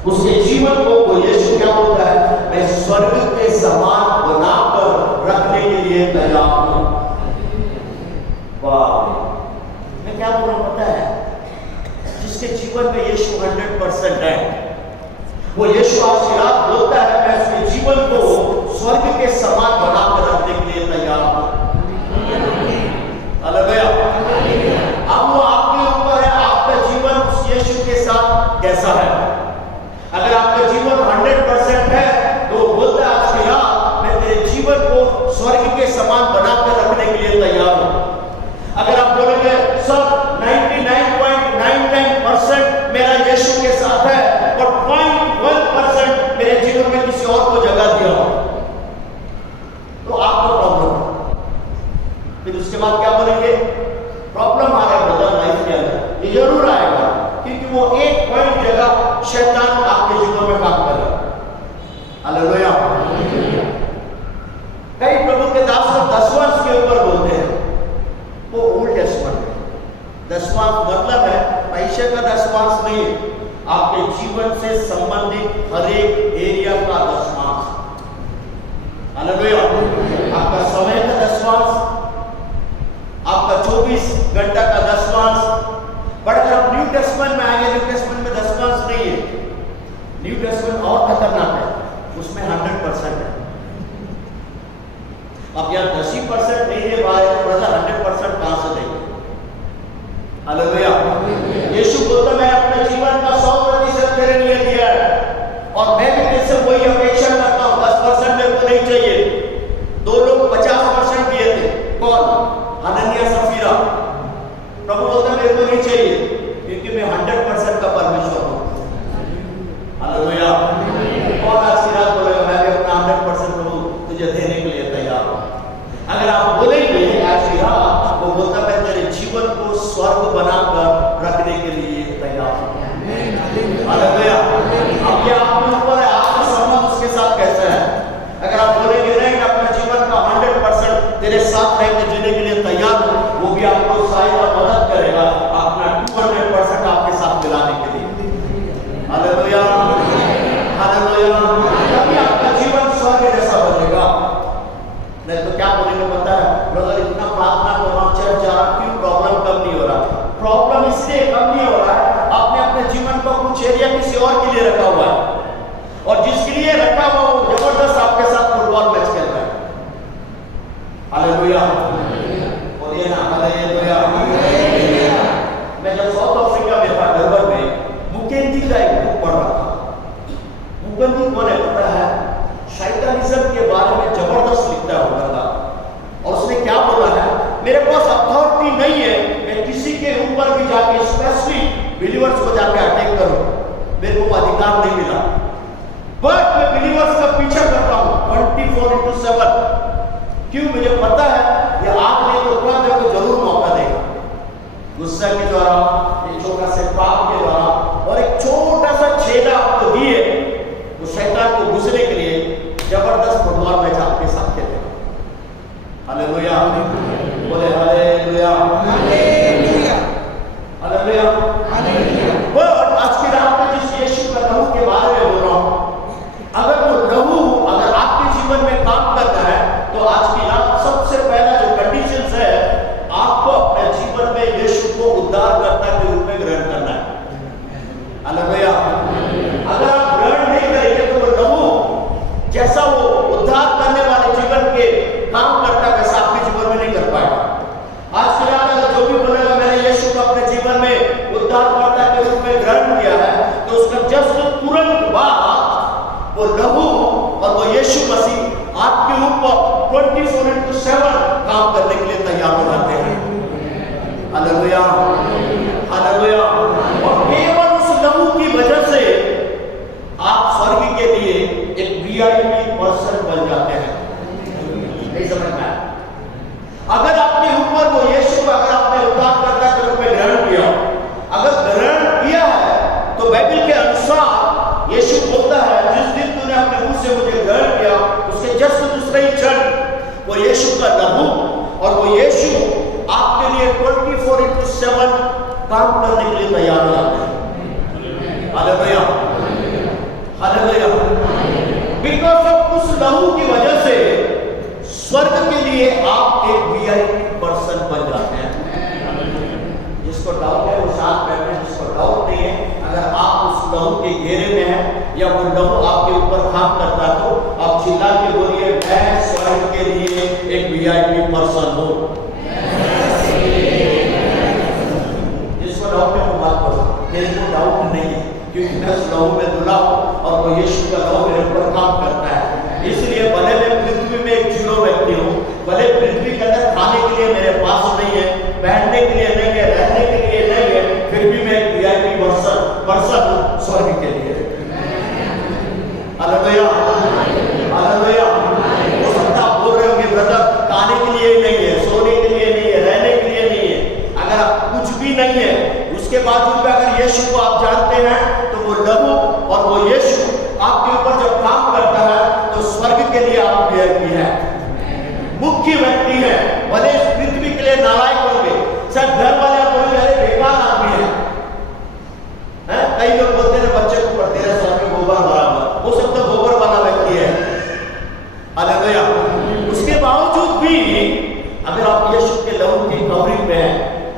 उसके जीवन को वो यीशु क्या बोलता है, मैं स्वर्ग के समान बनाकर रखने के लिए तैयार हूं। वाह, मैं क्या बोल रहा हूं पता है, जिसके जीवन में यीशु 100% है, वो यीशु आज की रात बोलता है मैं उसके जीवन को स्वर्ग के समान बनाकर रखने के लिए तैयार हूं। हालेलुया। अब वो आपके ऊपर है, आपका जीवन उस यीशु के साथ कैसा है। अगर आपका जीवन 100% है तो बोलता है आज की रात मैं तेरे जीवन को स्वर्ग के समान बनाकर रखने के लिए तैयार हूं। अगर आप बोलेंगे सर 99.99% मेरा यीशु के साथ है और 0.1% मेरे जीवन में किसी और को जगह दिया हो, तो आपको प्रॉब्लम है। फिर उसके बाद क्या बोलेंगे, प्रॉब्लम आ रहा है ब्रदर लाइफ के अंदर, ये जरूर आएगा, क्योंकि वो एक पॉइंट जगह शैतान आपके जीवन में काम कर रहा है। हालेलुया। कई प्रभु के दास 10वां के ऊपर बोलते हैं, वो ओल्ड टेस्टमेंट है। 10वां मतलब है पैसे का 10वां नहीं है, आपके जीवन से संबंधित हर एक एरिया का 10वां। हालेलुया। आपका समय का 10वां, आपका 24 घंटा का 10वां। बट अगर आप न्यू टेस्टमेंट में आएंगे, न्यू टेस्टमेंट में 10वां नहीं है, न्यू टेस्टमेंट और खतरनाक है, उसमें 100% है। अब यहाँ 10% नहीं दे पा रहे तो ब्रदर 100% कहां से देंगे। हालेलुया। यीशु बोलता मैं अपने जीवन का 100% तेरे लिए दिया है और मैं भी तुझसे वही अपेक्षा करता हूं। 10% मेरे को नहीं चाहिए। 2 लोग 50% दिए थे, कौन, हनन्याह सफीरा। प्रभु बोलता मेरे को नहीं चाहिए क्योंकि मैं 100% का परमेश्वर हूं। हालेलुया। और आज की रात बोलेगा मैं भी अपना 100% प्रभु तुझे देने के लिए तैयार हूं। अगर आप बोलेंगे आज की रात, वो बोलता मैं तेरे जीवन को स्वर्ग बनाकर रखने के लिए तैयार हूं। हालेलुया। अब क्या आपके ऊपर है, आपका संबंध उसके साथ कैसा है। अगर आप बोलेंगे नहीं अपने जीवन का 100% तेरे साथ रहकर जीने के लिए तैयार हूं, वो भी आपको सहायता मदद करेगा अपना 200% आपके साथ मिलाने के लिए। हालेलुया। हालेलुया। तभी आपका जीवन स्वर्ग जैसा बनेगा। नहीं तो क्या बोलेंगे पता है, ब्रदर इतना प्रार्थना कर रहा हूं, चर्च जा रहा हूं, क्यों प्रॉब्लम कम नहीं हो रहा। प्रॉब्लम इसलिए कम नहीं हो रहा है, आपने अपने जीवन को कुछ एरिया किसी और के लिए रखा हुआ है, और जिसके लिए रखा हुआ वो जबरदस्त आपके साथ फुटबॉल मैच खेल रहा है। हालेलुया। बोलिए ना हालेलुया। मैं जब साउथ अफ्रीका में था, डरबन में, मुकेंदी का एक बुक पढ़ रहा था। मुकेंदी कौन है पता है, शैतानिज्म के बारे में जबरदस्त लिखता होगा था, और उसने क्या बोला है, मेरे पास अथॉरिटी नहीं है मैं किसी के ऊपर भी जाके स्पेसिफिक बिलीवर्स को जाके अटैक करूं, मेरे को अधिकार नहीं मिला, बट मैं बिलीवर्स का पीछा करता हूं 24/7। क्यों, मुझे पता है ये आज नहीं तो कल मेरे को जरूर मौका देगा। गुस्सा के द्वारा, एक छोटा सा पाप के द्वारा, और एक छोटा सा छेदा आपको दिए वो शैतान को घुसने के लिए जबरदस्त फुटबॉल मैच आपके साथ खेलेगा। हालेलुया। बोले हालेलुया। हालेलुया। हालेलुया। हालेलुया। आज की रात में जिस यीशु का लहू के बारे में बोल रहा हूं, अगर वो लहू अगर आपके जीवन में काम करता है तो आज की रात सबसे पहला जो कंडीशन है, आपको अपने जीवन में यीशु को उद्धारकर्ता के रूप में ग्रहण करना है। हालेलुया। अगर आप ग्रहण नहीं करेंगे तो वो लहू जैसा वो उद्धार करने वाले जीवन के काम करता है वैसा आपके जीवन में नहीं कर पाएगा। आज की रात अगर जो भी बोलेगा मैंने यीशु को अपने जीवन में उद्धारकर्ता के रूप में ग्रहण किया है, तो उसका जस्ट तुरंत बाद वो लहू और वो यीशु मसीह आपके ऊपर 24/7 काम करने के लिए तैयार हो जाते हैं। हालेलुया। हालेलुया। और केवल उस लहू की वजह से आप स्वर्ग के लिए एक वीआईपी पर्सन बन जाते हैं। नहीं समझ में आया? अगर आपके ऊपर वो यीशु को अगर आपने उद्धारकर्ता के रूप में ग्रहण किया, अगर ग्रहण किया है तो बाइबल के अनुसार यीशु बोलता है जिस दिन तूने अपने मुंह से मुझे ग्रहण किया, उसके जस्ट दूसरे ही क्षण वो यीशु का लहू और वो यीशु आपके लिए 24/7 काम करने के लिए तैयार हो जाते हैं। Hallelujah, hallelujah. बिकॉज ऑफ उस लहू की वजह से स्वर्ग के लिए आप एक वीआईपी पर्सन बन जाते हैं। जिसको डाउट है वो साथ बैठे, जिसको डाउट नहीं है, अगर आप उस लहू के घेरे में हैं या वो लहू आपके ऊपर काम करता है तो आप चिल्ला के बोलिए, मैं स्वर्ग के लिए एक वीआईपी पर्सन हूं। जिसको डाउट है वो बात करो, मेरे को डाउट नहीं है क्योंकि मैं उस लहू में धुला हूं और वो यीशु का लहू मेरे ऊपर काम करता है। इसलिए भले मैं पृथ्वी में एक जीरो व्यक्ति हूँ, भले पृथ्वी के अंदर खाने के लिए मेरे पास नहीं है, पहनने के लिए नहीं है, रहने के लिए नहीं है, फिर भी मैं एक वीआईपी पर्सन हूँ स्वर्ग के लिए। Hallelujah, hallelujah. हो सकता आप बोल रहे होंगे ब्रदर खाने के लिए नहीं है, सोने के लिए नहीं है, रहने के लिए नहीं है। अगर आप कुछ भी नहीं है उसके बावजूद भी अगर यीशु को आप जानते हैं तो वो लहू और वो यीशु आपके ऊपर जब काम करता है तो स्वर्ग के लिए आप वीआईपी है, मुख्य व्यक्ति है। भले इस पृथ्वी के लिए नालायक होंगे, शायद घर वाले बोलेंगे अरे बेकार आदमी है। कई लोग बोलते हैं बच्चे को पढ़ते रहे सर में गोबर बराबर, वो सब तो गोबर वाला व्यक्ति है। हालेलुया। उसके बावजूद भी अगर आप यीशु के लहू की कवरिंग में हैं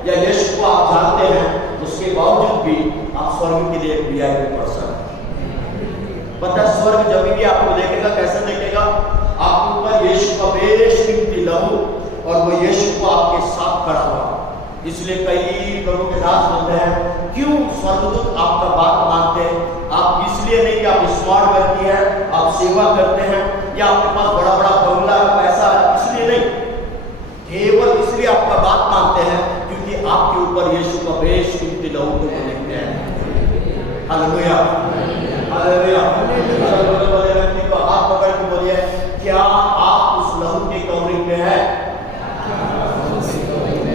या यीशु को आप जानते हैं, उसके बावजूद भी आप स्वर्ग के लिए वीआईपी पर्सन। पता स्वर्ग जब भी आपको देखेगा कैसे देखेगा, आपके ऊपर यीशु का बेशकीमती लहू और वो यीशु को आपके साथ खड़ा हुआ। इसलिए कई लोगों के दास बोलते हैं क्यों स्वर्गदूत आपका बात मानते हैं? आप इसलिए नहीं कि आप स्मार्ट व्यक्ति हैं, आप सेवा करते हैं या आपके पास बड़ा बड़ा बंगला पैसा, इसलिए नहीं, केवल इसलिए आपका बात मानते हैं क्योंकि आपके ऊपर यीशु का बेशकीमती लहू को देखते हैं। Hallelujah, hallelujah. व्यक्ति को हाथ पकड़ के बोलिए, क्या आप उस लहू की कवरिंग में हैं?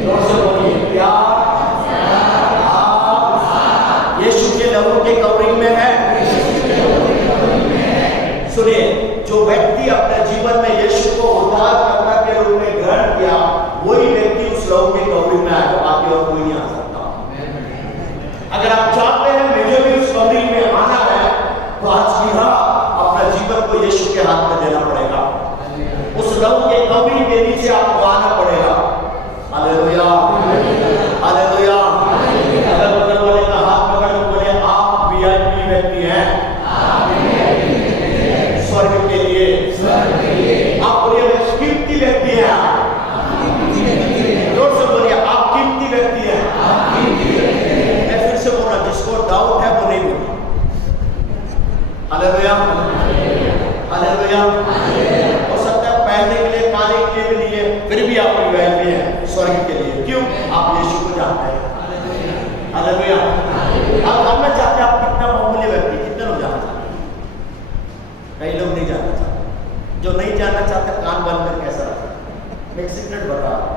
जोर से बोलिए, क्या आप यीशु के लहू के कवरिंग में हैं? सुनिए, जो व्यक्ति अपने जीवन में यीशु को उद्धारकर्ता के रूप में ग्रहण किया, वही व्यक्ति उस लहू के कवरिंग में आएगा, बाकी और कोई नहीं आ सकता। अगर आप चाहते हैं मुझे भी उस कवरिंग में आना है तो आज भी अपना जीवन को यीशु के हाथ में देना पड़ेगा। उस लहू के कवरिंग के नीचे आपको आना पड़ेगा। Hallelujah, hallelujah. अगर बगल वाले का हाथ पकड़ के बोले आप वीआईपी व्यक्ति हैं स्वर्ग के लिए, आप बोलिए मैं कीमती व्यक्ति हैं। जोर से बोलिए आप कीमती व्यक्ति हैं। मैं फिर से बोल रहा, जिसको डाउट है वो नहीं बोलना। Hallelujah, hallelujah. हो सकता है पहनने के लिए, खाने के लिए भी नहीं है, फिर भी आप वीआईपी हैं स्वर्ग के लिए। क्यों? आप यीशु को जानते हैं। हालेलुया। आप जानना चाहते हैं आप कितना बहुमूल्य व्यक्ति, कितने लोग जानना चाहते हैं? कई लोग नहीं जानना चाहते। जो नहीं जानना चाहते कान बंद कर कैसा रखा। मैं एक सीक्रेट बता रहा हूं।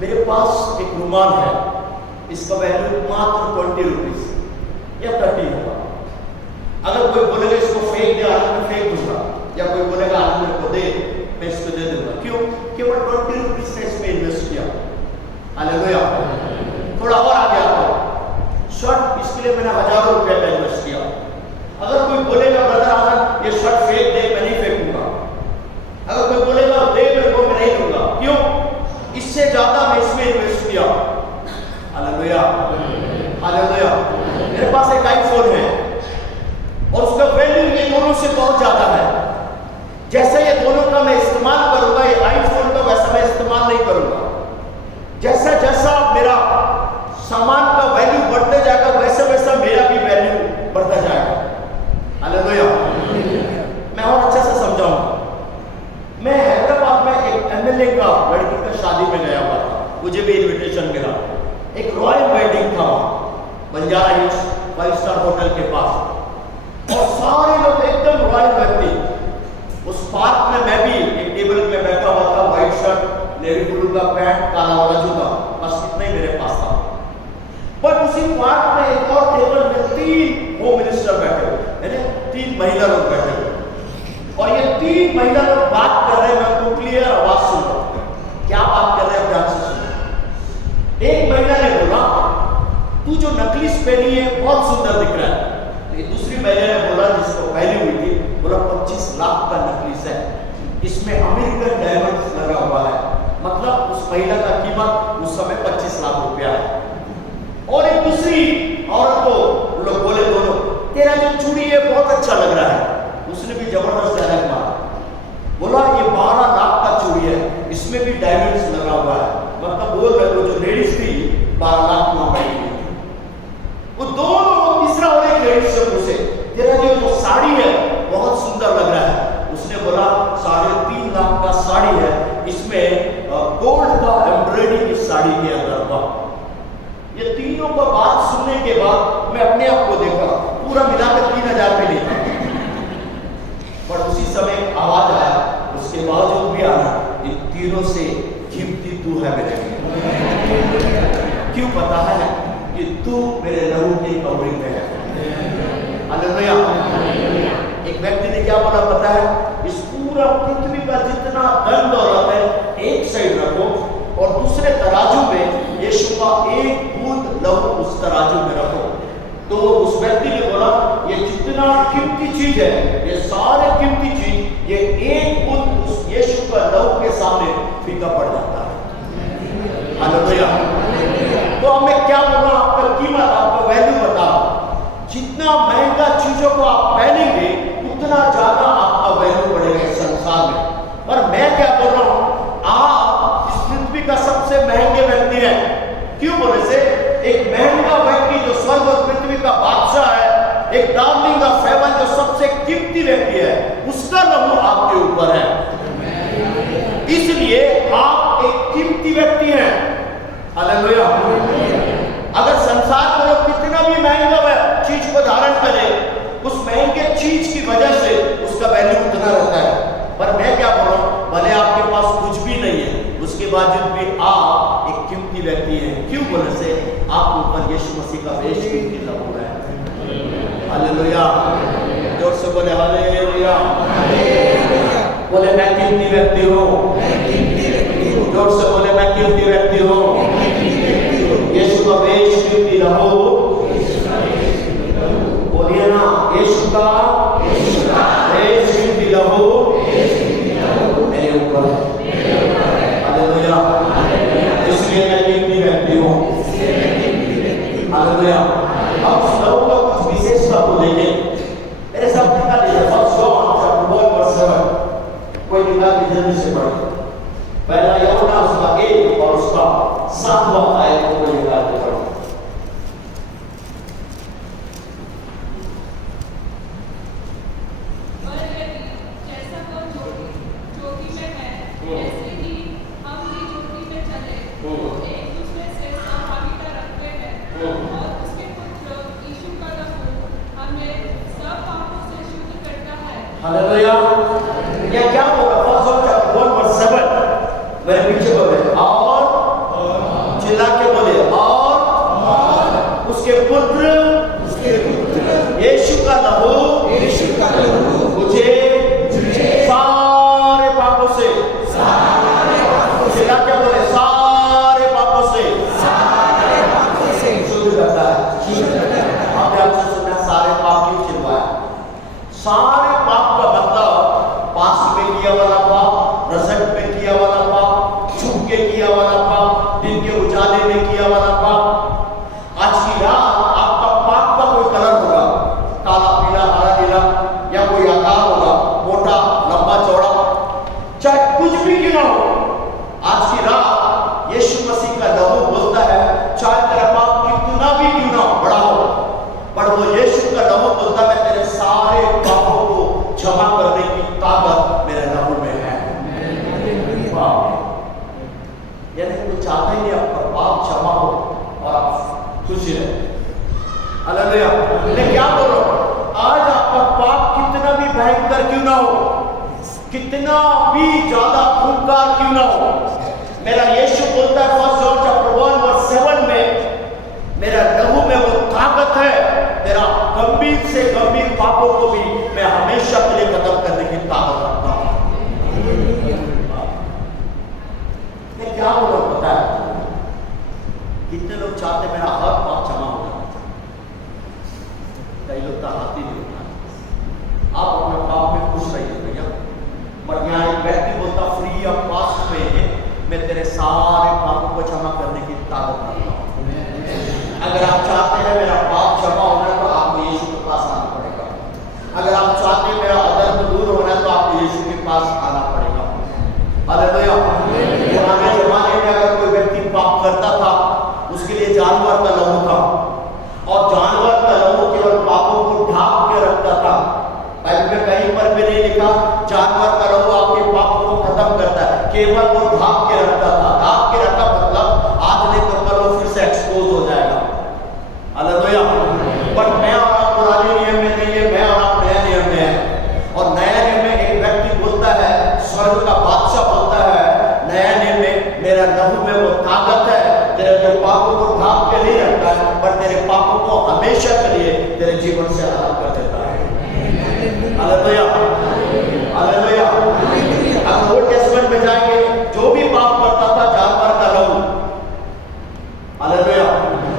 मेरे पास एक रुमाल है, इसका वैल्यू मात्र 20 रुपीज या 30 होगा। अगर कोई बोलेगा इसको फेंक दे, आज मैं फेंक दूंगा, या कोई बोलेगा आज मेरे को दे, मैं इसको दे दूंगा। क्यों? केवल 20 रुपीज ने इसमें इन्वेस्ट किया। हालेलुया। थोड़ा और आगे आता हूं, शर्ट इसके लिए मैंने हजारों रुपए का इन्वेस्ट किया। अगर कोई बोलेगा ब्रदर आनंद ये शर्ट फेंक दे, मैं नहीं फेंकूंगा। अगर कोई बोलेगा दे मेरे को, मैं नहीं दूंगा। क्यों? इससे ज्यादा मैं इसमें इन्वेस्ट किया। Hallelujah, hallelujah. मेरे पास एक आईफोन है और उसका वैल्यू ये दोनों से बहुत ज्यादा है। जैसे ये दोनों का मैं इस्तेमाल करूंगा, ये आईफोन का वैसा मैं इस्तेमाल नहीं करूंगा। जैसा जैसा मेरा सामान का वैल्यू बढ़ते जाएगा, वैसा वैसा मेरा भी वैल्यू बढ़ता जाएगा। हालेलुया। मैं और अच्छे से समझाऊंगा। मैं हैदराबाद में एक एमएलए का लड़की का शादी में गया हुआ था, मुझे भी इन्विटेशन मिला। एक रॉयल वेडिंग था बंजारा हिल्स 5 स्टार होटल के पास, और सारे लोग एकदम रॉयल व्यक्ति। उस पार्क में मैं भी एक टेबल पे बैठा हुआ था, व्हाइट शर्ट, नेवी ब्लू का पैंट, काला वाला जूता, बस इतना ही मेरे पास था। पर उसी पार्क में एक और टेबल में 3 होम मिनिस्टर बैठे हुए, यानी 3 महिला लोग बैठे हुए, और ये 3 महिला लोग बात कर रहे हैं। मैं उनको क्लियर आवाज सुन रहा हूं, क्या बात कर रहे हैं ध्यान से सुनो। एक महिला ने बोला, तू जो नकली पहनी है बहुत सुंदर दिख रहा है। दूसरी महिला ने बोला, जिसको पहली हुई थी, बोला 25 लाख का नेकलेस है, इसमें अमेरिकन डायमंड्स लगा हुआ है। मतलब उस महिला का कीमत उस समय 25 लाख रुपया है। और एक दूसरी औरत को लोग बोले, दोनों, तेरा जो चूड़ी है बहुत अच्छा लग रहा है। उसने भी जबरदस्त डायलॉग मारा, बोला ये 12 लाख का चूड़ी है, इसमें भी डायमंड्स लगा हुआ है। मतलब बोल रहे वो जो लेडीज थी 12 लाख मांगी थी। वो दोनों, तीसरा और एक लेडीज से पूछे, तेरा जो साड़ी है बहुत सुंदर लग रहा है। उसने बोला 3.5 लाख का साड़ी है, इसमें गोल्ड का एम्ब्रॉयडरी इस साड़ी के अंदर था। ये तीनों का बात सुनने के बाद मैं अपने आप को देखा, पूरा मिलाकर 3000 पे लिखा। पर उसी समय आवाज आया, उसके बावजूद भी आना, इन तीनों से कीमती तू है मेरे लिए। क्यों पता है कि तू मेरे लहू की कवरिंग में है। हालेलुया। एक व्यक्ति ने क्या बोला पता है, इस पूरा पृथ्वी का जितना धन दौलत है एक साइड रखो और दूसरे तराजू में यीशु का एक बूंद लहू उस तराजू में रखो। तो उस व्यक्ति ने बोला, ये जितना कीमती चीज है, ये सारे कीमती चीज, ये एक बूंद उस यीशु का लहू के सामने फीका पड़ जाता है। हालेलुया। तो अब मैं क्या बोल रहा हूं, आपका कीमत, आपका वैल्यू बता। जितना महंगा चीजों को आप पहनेंगे उतना ज्यादा आपका वैल्यू बढ़ेगा इस संसार में। और मैं क्या बोल रहा हूं, आप इस पृथ्वी का सबसे महंगे व्यक्ति हैं। क्यों बोले से, एक महंगा व्यक्ति जो स्वर्ग और पृथ्वी का बादशाह है, एक डार्लिंग ऑफ हेवन जो सबसे कीमती व्यक्ति है, उसका लहू आपके ऊपर है। इसलिए आप एक कीमती व्यक्ति हैं। हालेलुया। अगर संसार में लोग कितना भी महंगा चीज को धारण करे, उस महंगे चीज की वजह से उसका वैल्यू उतना रहता है। पर मैं क्या बोल रहा हूं, भले आपके पास कुछ भी नहीं है, उसके बावजूद भी आप एक कीमती व्यक्ति हैं। क्यों बोले से, आपके ऊपर यीशु मसीह का बेश कीमती लहू है। हालेलुया। जोर से बोले हालेलुया। बोले मैं कीमती व्यक्ति हूँ। जोर से बोले मैं कीमती व्यक्ति हूँ। यीशु का बेश कीमती लहू, बोलिए ना, यीशु का बेश कीमती लहू मेरे ऊपर है। हालेलुया। इसलिए मैं कीमती व्यक्ति हूँ। हालेलुया। अब उस लहू का कुछ विशेषता को देखें। मेरे साथ निकाल लीजिए, कोई निकाल के जल्दी से पढ़े। पहला यूहन्ना उसका 1 और उसका 7वां आयत को निकाल के पढ़ो। हालेलुया। ये क्या बोला, फर्स्ट चैप्टर 1 वर्स 7, मेरे पीछे बोले, और चिल्ला के बोले, और उसके पुत्र यीशु का लहू मुझे सारे पापों से, चिल्ला के बोले, सारे पापों से शुद्ध करता है। आपने आपसे सुना सारे पाप क्यों चिल्लाया? सारे पाप का मतलब पास्ट में किया वाला पाप, प्रेजेंट में किया वाला पाप, छुप के किया वाला पाप, दिन के उजाले में किया वाला पाप। आज की रात आपका पाप का कोई कलर होगा, काला, पीला, हरा, नीला, या कोई आकार होगा, मोटा, लंबा, चौड़ा, चाहे कुछ भी क्यों ना हो। आज की रात यीशु मसीह का लहू बोलता है, चाहे तेरा पाप कितना भी क्यों ना बड़ा हो, पर वो यीशु का लहू बोलता है, तेरे सारे पापों को क्षमा करने की ताकत मेरे लहू में है। यानी कोई चाहता ही नहीं आपका पाप क्षमा हो और आप खुश रहे। हालेलुया। मैं क्या बोल रहा हूं, आज आपका पाप कितना भी भयंकर क्यों ना हो, कितना भी ज्यादा खूंखार क्यों ना हो, मेरा यीशु बोलता है फर्स्ट जॉन चैप्टर 1 वर्स 7 में, मेरा लहू में वो ताकत है, तेरा गंभीर से गंभीर पापों को भी मैं हमेशा के लिए खत्म करने की ताकत रखता हूं। मैं क्या बोल रहा हूं पता है, कितने लोग चाहते मेरा हर पाप क्षमा हो जाए, कई लोग तो हाथ ही नहीं उठाते। आप अपने पाप में खुश रहिए भैया। पर यहाँ एक व्यक्ति बोलता फ्री ऑफ कॉस्ट में मैं तेरे सारे पापों को क्षमा करने की ताकत रखता हूँ। अगर आप चाहते हैं मेरा पाप क्षमा होना तो आपको यीशु के पास आना पड़ेगा। अगर आप चाहते हैं मेरा अधर्म दूर होना तो आपको यीशु के पास आना पड़ेगा। हालेलुया। पुराने जमाने में अगर कोई व्यक्ति पाप करता था उसके लिए जानवर का लहू था, और जानवर का लहू केवल पापों को ढांप के रखता था। बाइबल में कहीं पर भी नहीं लिखा जानवर का लहू आपके पापों को खत्म करता है, केवल वो ढांप के रखता था। ढांप के रखा मतलब आज नहीं तो कल वो फिर से एक्सपोज हो जाएगा। हालेलुया। बट मैं और आप पुराने नियम में नहीं है, मैं और आप नए नियम में है। और नया नियम में एक व्यक्ति बोलता है, स्वर्ग का बादशाह बोलता है नया नियम में मेरा लहू में वो ताकत है, तेरे जो पापों को ढांप के नहीं रखता है पर तेरे पापों को हमेशा के लिए तेरे जीवन से अलग कर देता है। हालेलुया। हालेलुया। अब ओल्ड टेस्टमेंट में जाएंगे, जो भी पाप करता था जानवर का लहू। हालेलुया।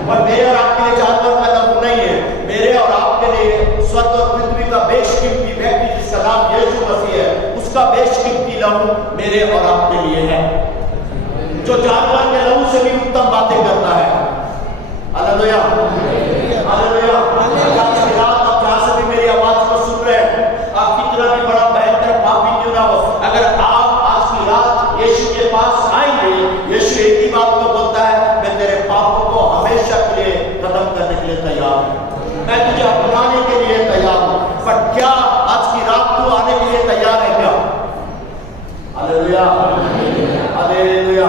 पर मेरे और आपके लिए जानवर का लहू नहीं है। मेरे और आपके लिए स्वर्ग और पृथ्वी का बेशकीमती व्यक्ति जिसका नाम यीशु मसीह है, उसका बेशकीमती लहू मेरे और आपके लिए है, जो जानवर के लहू से भी उत्तम बातें करता है। हालेलुया। हालेलुया। आप जहां से भी मेरी आवाज को सुन रहे हैं, आप कितना भी बड़ा भयंकर पापी क्यों ना हो, अगर आप आज की रात यीशु के पास आएंगे, यीशु एक ही बात को बोलता है मैं तेरे पापों को हमेशा के लिए खत्म करने के लिए तैयार हूं, मैं तुझे अपनाने के लिए तैयार हूं। पर क्या आज की रात तू आने के लिए तैयार है क्या? हालेलुया। हालेलुया।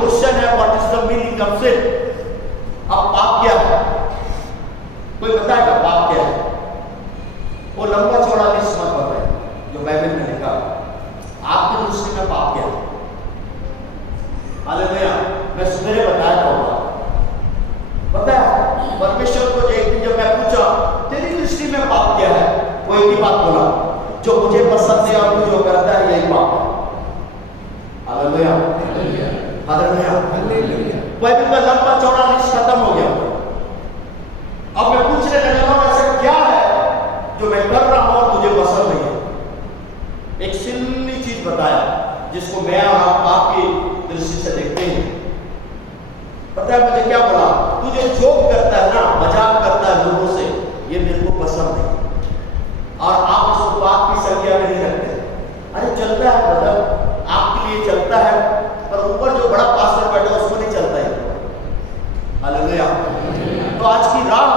क्वेश्चन है what is the meaning of sin? अब पाप क्या है? कोई बताएगा पाप क्या है? वो लंबा चौड़ा लिस्ट मत बताए जो बाइबल में लिखा। आपकी दृष्टि में पाप क्या है? हालेलुया। मैं सुबह बताया था पता है परमेश्वर को एक दिन जब मैं पूछा तेरी दृष्टि में पाप क्या है, वो एक ही बात बोला, जो मुझे पसंद है और तू जो करता है यही पाप है। हालेलुया। हालेलुया। बाइबल का लंबा चौड़ा लिस्ट खत्म हो गया। अब मैं पूछने लगा ऐसा क्या है जो मैं कर रहा हूं और तुझे पसंद नहीं है? एक सिल्ली चीज बताया जिसको मैं और आप आपकी दृष्टि से देखते हैं। पता है मुझे क्या बोला? तुझे जोक करता है ना, मजाक करता है लोगों से, ये मेरे को पसंद नहीं और आप उसको बात की संज्ञा में नहीं रखते। अरे चलता है ब्रदर, आपके लिए चलता है, पर ऊपर जो बड़ा पास्टर बैठा है उसको नहीं चलता है। हालेलुया। तो आज की रात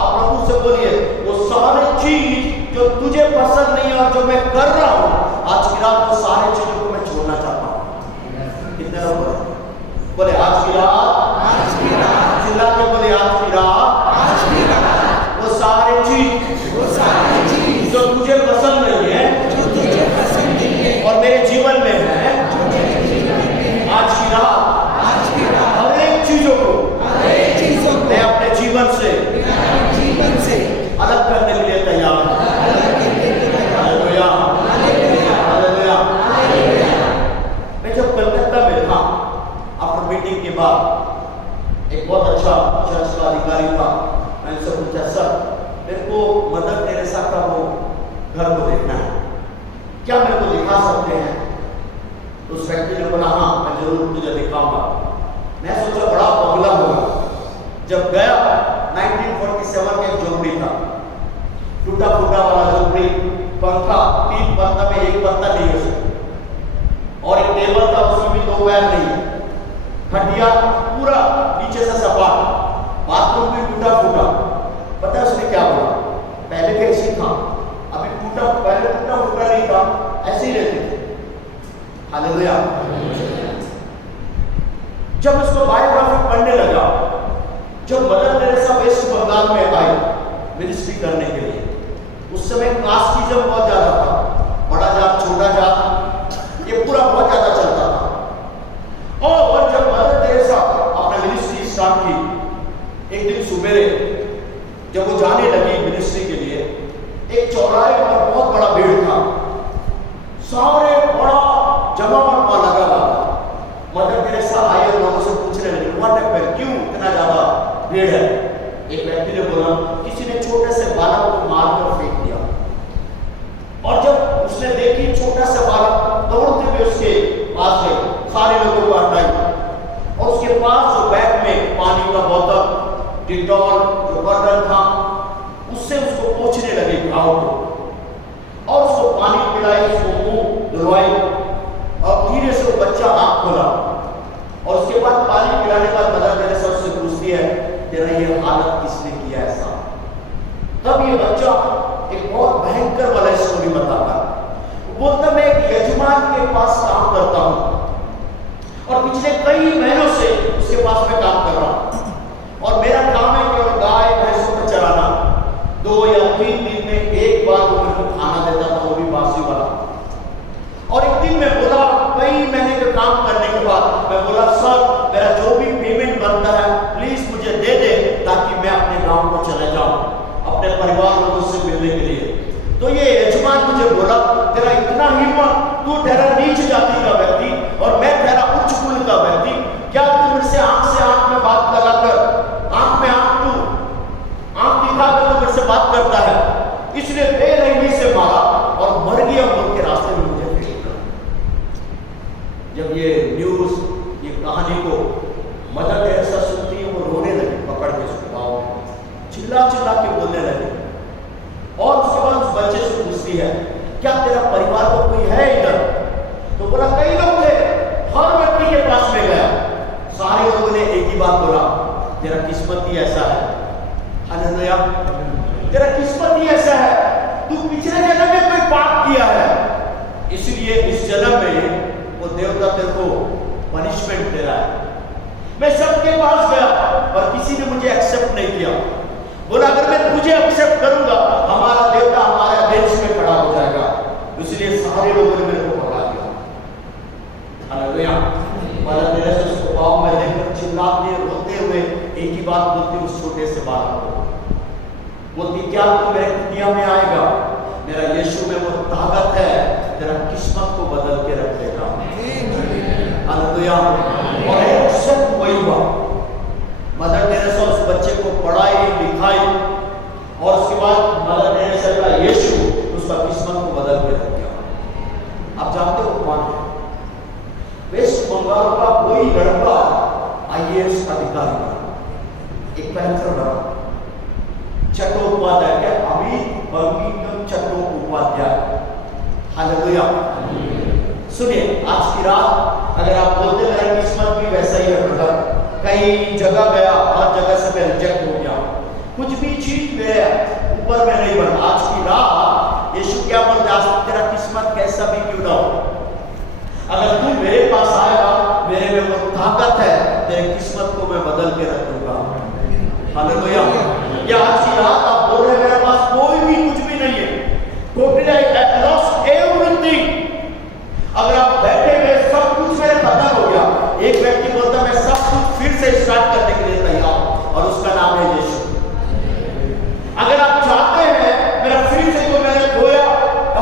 आप प्रभु से बोलिए वो सारी चीज जो तुझे पसंद नहीं है और जो मैं कर रहा हूं, आज की रात वो सारी चीजों को मैं छोड़ना चाहता हूं। कितने लोग बोले आज की रात, चिल्ला के बोले आज की रात, वो सारी चीज जो तुझे पसंद नहीं है और मेरे जीवन में है, आज की रात हर एक चीजों को मैं अपने जीवन से अलग करने के लिए तैयार हूं। हालेलुया। हालेलुया। मैं जब कलकत्ता में था आफ्टर मीटिंग के बाद, एक बहुत अच्छा चर्च का अधिकारी था, मैंने उनसे पूछा सर मेरे को मदर टेरेसा का वो घर को देखना है, क्या मेरे को दिखा सकते हैं? तो उस व्यक्ति ने बोला हाँ मैं जरूर तुझे दिखाऊंगा। मैं सोचा बड़ा बंगला होगा। जब गया 1947 का एक झोपड़ी था, टूटा फूटा वाला झोपड़ी, पंखा 3 पत्ता में 1 पत्ता नहीं है उसमें, और एक टेबल था उसमें भी 2 पैर नहीं, खटिया पूरा नीचे से सपाट, बाथरूम भी टूटा फूटा। पता है उसने क्या बोला? पहले कैसी था, अभी टूटा, पहले टूटा फूटा नहीं था, ऐसे ही रहते थे। हालेलुया। जब उसको बायोग्राफी पढ़ने लगा, जब मदर टेरेसा वेस्ट बंगाल में आई मिनिस्ट्री करने के लिए, उस समय कास्टिज्म बहुत ज्यादा था, बड़ा जात छोटा जात ये पूरा बहुत ज्यादा चलता था। और जब मदर टेरेसा अपना मिनिस्ट्री स्टार्ट की, एक दिन सुबेरे जब वो जाने लगी मिनिस्ट्री के लिए, एक चौराहे पर बहुत बड़ा भीड़ था, सारे बड़ा जमावट वहां लगा हुआ था। मदर टेरेसा आई और लोगों से पूछने लगी व्हाट हैपेंड, क्यों इतना ज्यादा भीड़ है? एक व्यक्ति ने बोला किसी ने छोटा भी उसके पास गई, सारे लोगों को हटाई और उसके पास जो बैग में पानी का बोतल, डिटॉल जो बर्तन था, उससे उसको पोंछने लगे घाव को और उसको पानी पिलाई, उसको मुंह धुलवाई और धीरे से वो बच्चा आंख खोला और उसके बाद पानी पिलाने के बाद मदर टेरेसा उससे पूछती है, तेरा ये हालत किसने किया ऐसा? तब ये बच्चा एक बहुत भयंकर वाला स्टोरी बताता है। बोलता मैं एक यजमान के पास काम करता हूं और पिछले कई महीनों से उसके पास मैं काम कर रहा हूं और मेरा काम है केवल गाय भैंसों को चराना। 2 या 3 दिन में एक बार वो मेरे को खाना देता था, वो भी बासी वाला। और एक दिन मैं बोला, कई महीने का काम करने के बाद मैं बोला, सर मेरा जो भी पेमेंट बनता है प्लीज मुझे दे दे ताकि मैं अपने गांव को चले जाऊं अपने परिवार लोगों से मिलने के लिए। तो ये यजमान मुझे बोला, तेरा इतना हिम्मत, तू ठहरा नीच जाति का व्यक्ति और मैं ठहरा उच्च कुल का व्यक्ति, क्या तू मेरे से आंख में बात लगाकर, आंख में आंख दिखाकर तू मेरे से बात करता है? इसलिए बेरहमी से मारा और मर गया, मौत के रास्ते में मुझे फेंक दिया। जब ये न्यूज, ये कहानी को मदर टेरेसा सुनती है, वो रोने लगी पकड़ के उसके गाँव में, चिल्ला चिल्ला के बोलने लगी और उसके बाद उस बच्चे से पूछती है, क्या तेरा परिवार का कोई है इधर? तो बोला कई लोग थे, हर व्यक्ति के पास में गया, सारे लोगों ने एक ही बात बोला, तेरा किस्मत ही ऐसा है। हालेलुया, तेरा किस्मत ही ऐसा है, तू पिछले जन्म में कोई पाप किया है, इसलिए इस जन्म में वो देवता तेरे को पनिशमेंट दे रहा है। मैं सबके पास गया पर किसी ने मुझे एक्सेप्ट नहीं किया। बोला अगर मैं तुझे एक्सेप्ट करूंगा, हमारा देवता हमारे अगेंस्ट में खड़ा हो जाएगा, इसलिए सारे लोगों ने मेरे को भगा दिया। हालेलुया, मदर टेरेसा उसको पाँव में लेकर चिल्लाते रोते हुए एक ही बात बोलती उस छोटे से बालक को, बोलती क्या तू मेरे कुटिया में आएगा? मेरा यीशु में वो ताकत है, तेरा किस्मत को बदल के रख देगा। हालेलुया, और एक सब वही हुआ। मदर टेरेसा उस बच्चे को पढ़ाई लिखाई और उसके बाद मदर टेरेसा का यीशु उसका किस्मत को बदल के रख दिया। आप जानते हो कौन है? वेस्ट बंगाल का कोई लड़का IAS अधिकारी बना, एक कलेक्टर बना, चट्टोपाध्याय के अमित बंगिंगम चट्टोपाध्याय। हालेलुया, सुनिए आज की रात अगर आप बोलते मेरा किस्मत भी वैसा ही है ब्रदर, कई जगह गया, हर जगह से मैं रिजेक्ट हो गया, कुछ भी चीज मेरे ऊपर में नहीं बना, आज की रात यीशु क्या बोलता है, तेरा किस्मत कैसा भी क्यों ना हो, अगर तू मेरे पास आएगा, मेरे में वो ताकत है, तेरे किस्मत को मैं बदल के रख दूंगा। हालेलुया, या आज की रात आप बोल रहे मेरे पास कोई भी कुछ भी नहीं है, टोटली आई लॉस्ट एवरीथिंग, अगर आप बैठे हुए सब कुछ मेरे खत्म हो गया, एक व्यक्ति बोलता मैं सब कुछ फिर से स्टार्ट करने के लिए तैयार हूं और उसका नाम है यीशु। अगर आप चाहते हैं मेरा फिर से जो मैंने खोया,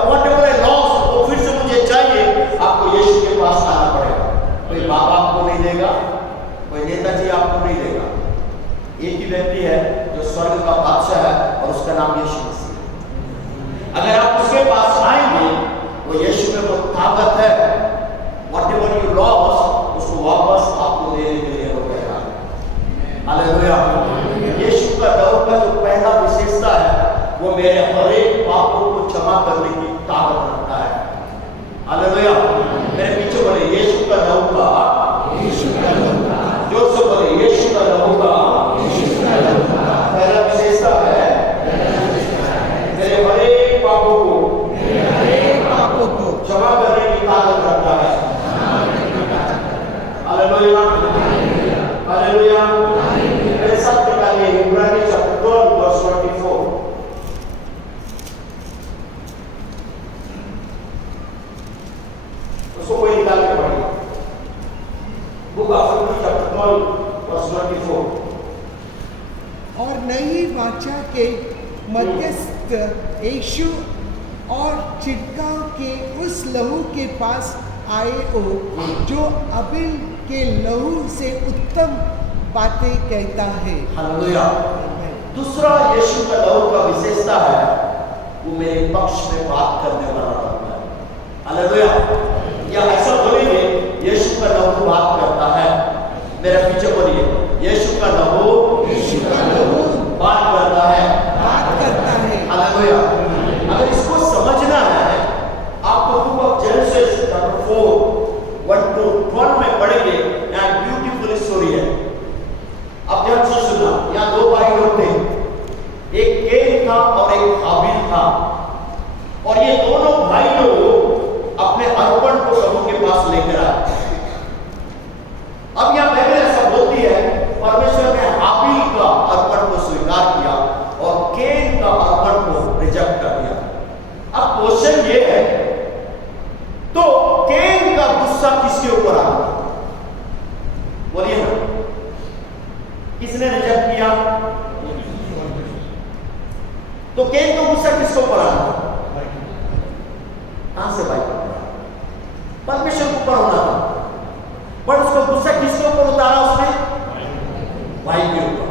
व्हाटएवर आई लॉस्ट, वो फिर से मुझे चाहिए, आपको यीशु के पास आना पड़ेगा। कोई बाप आपको नहीं देगा, कोई नेताजी आपको नहीं देगा, एक ही व्यक्ति है जो स्वर्ग का बादशाह है और उसका नाम यीशु मसीह। अगर आप उसके पास आएंगे, वो यीशु में वो ताकत है, व्हाटएवर यू लॉस्ट उसको वापस आपको देने के लिए वो तैयार है। हालेलुया, यीशु का लहू का जो पहला विशेषता है वो मेरे हर एक पापों को क्षमा करने की ताकत रखता है। हालेलुया, मेरे पीछे बोले यीशु का लहू का, जोर से बोले यीशु का लहू का पहला विशेषता है मेरे हर एक पापों को क्षमा करने की ताकत रखता है। हालेलुया, हालेलुया, मेरे साथ निकालिए इब्रानी चैप्टर 12 वर्स 24। उसको कोई निकाल के पढ़िए, बुक ऑफ इब्रानी चैप्टर 12 वर्स 24। और नई वाचा के मध्यस्थ यीशु और छिड़काव के उस लहू के पास आए हो जो अबेल के लहू से उत्तम बातें कहता है। हालेलुया, दूसरा यीशु का लहू का विशेषता है वो मेरे पक्ष में बात करने वाला रहता है। हालेलुया, या ऐसा बोलेंगे यीशु का लहू बात करता है। मेरे पीछे बोलिए, यीशु का लहू बात करता है। हालेलुया। अगर इसको समझना है, आपको बुक ऑफ जेनेसिस चैप्टर 4:1-12 में पढ़ेंगे। यहाँ ब्यूटीफुल स्टोरी है। अब ध्यान से सुनना। यहाँ दो भाई लोग थे, एक कैन था और एक हाबिल था, और ये दोनों भाई लोग अपने अर्पण को प्रभु के पास लेकर आए। अब यहाँ बाइबल ऐसा बोलती है, परमेश्वर ने हाबिल का अर्पण को स्वीकार किया और कैन का अर्पण को रिजेक्ट कर दिया। अब क्वेश्चन ये है, तो कैन का गुस्सा किसके ऊपर आ गया? बोलिए ना, किसने रिजेक्ट किया? तो कैन का गुस्सा किसके ऊपर आ गया? कहां से भाई? परमेश्वर के ऊपर होना था, पर उसका गुस्सा किसके ऊपर उतारा उसने? भाई के ऊपर।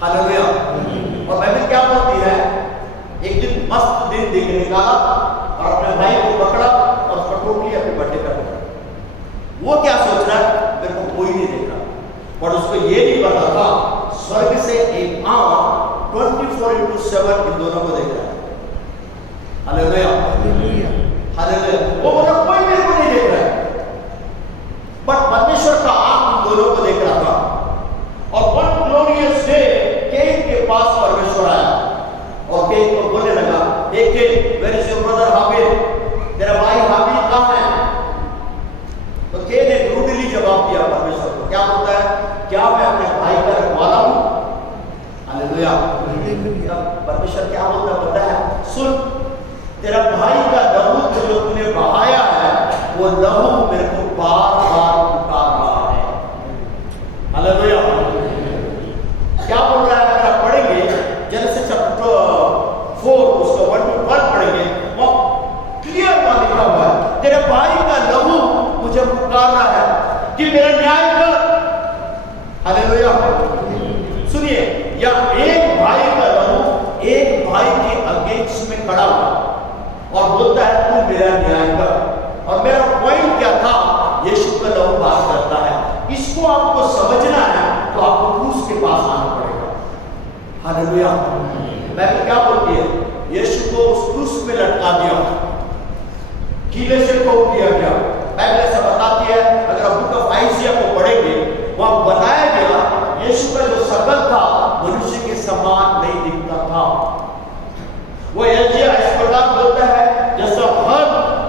हालेलुया। और बाइबल क्या बोलती है, एक दिन मस्त दिन देख निकाला और अपने भाई को पकड़ा और उसको टोक लिया, अपने बर्थडे कर दिया। वो क्या सोच रहा है, मेरे को कोई नहीं देख रहा, पर उसको ये नहीं पता था स्वर्ग से एक आंख 24/7 इन दोनों को देख रहा है। हालेलुया। हालेलुया। वो बोला कोई मेरे को नहीं देख रहा है, बट परमेश्वर का आंख उन दोनों को देख रहा था। और वन ग्लोरियस डे कैन के पास परमेश्वर आया और कैन को बोलने लगा, hey Cain, where is your brother Habil? तेरा भाई हाबिल कहां है? तो कैन ने रूडली जवाब दिया परमेश्वर को। क्या बोलता है, क्या मैं अपने भाई का रखवाला हूं? हालेलुया। परमेश्वर क्या बोलता है पता है? सुन, तेरा भाई का लहू जो तूने बहाया है, वो लहू मेरे को बार बार पुकार रहा है। हालेलुया। क्या बोल रहा है? अगर आप पढ़ेंगे जेनेसिस चैप्टर 4 उसका 1-12 पढ़ेंगे, वो क्लियर वहां लिखा हुआ है, तेरे भाई का लहू मुझे पुकार रहा है कि मेरा न्याय कर। हालेलुया। सुनिए, या एक भाई का लहू एक भाई के अगेंस्ट में खड़ा हुआ और बोलता है तू मेरा न्याय कर। और मेरा पॉइंट क्या था, यीशु का लहू बात करता है। इसको आपको समझना है तो आपको क्रूस के पास आना पड़ेगा। हालेलुया। बाइबल क्या बोलती है, यीशु को उस क्रूस में लटका दिया, कीले से ठोक दिया गया। बाइबल ऐसा बताती है, अगर आप बुक ऑफ आइजिया को पढ़ेंगे, वहां बताया गया यीशु का जो शकल था मनुष्य के समान नहीं दिखता था। वो एलिया इस प्रकार बोलता है, जैसा हर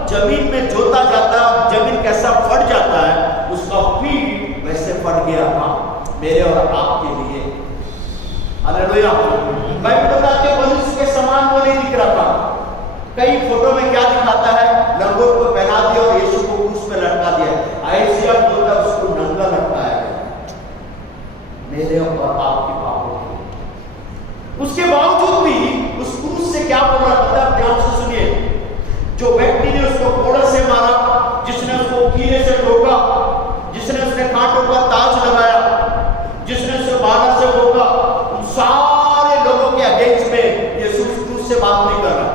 जमीन में जोता जाता है, जमीन कैसा फट जाता है, उसका पीठ वैसे फट गया था मेरे और आपके लिए। हालेलुया। बाइबल बताती है मनुष्य के समान वो नहीं दिख रहा था। कई फोटो में क्या दिखाता है, लंगोट को पहना दिया और यीशु को क्रूस पे लटका दिया। आइजिया बोलता है उसको नंगा लटकाया गया मेरे और आपके पापों के लिए। उसके बावजूद भी उस क्रूस से क्या बोल रहा था, ध्यान से सुनिए। जो व्यक्ति ने उसको कोड़े से मारा, जिसने उसको कीले से ठोका, जिसने उसने कांटों का ताज लगाया, जिसने उसे बाला से रोका, उन सारे लोगों के अगेंस्ट में यीशु उस क्रूस से बात नहीं कर रहा।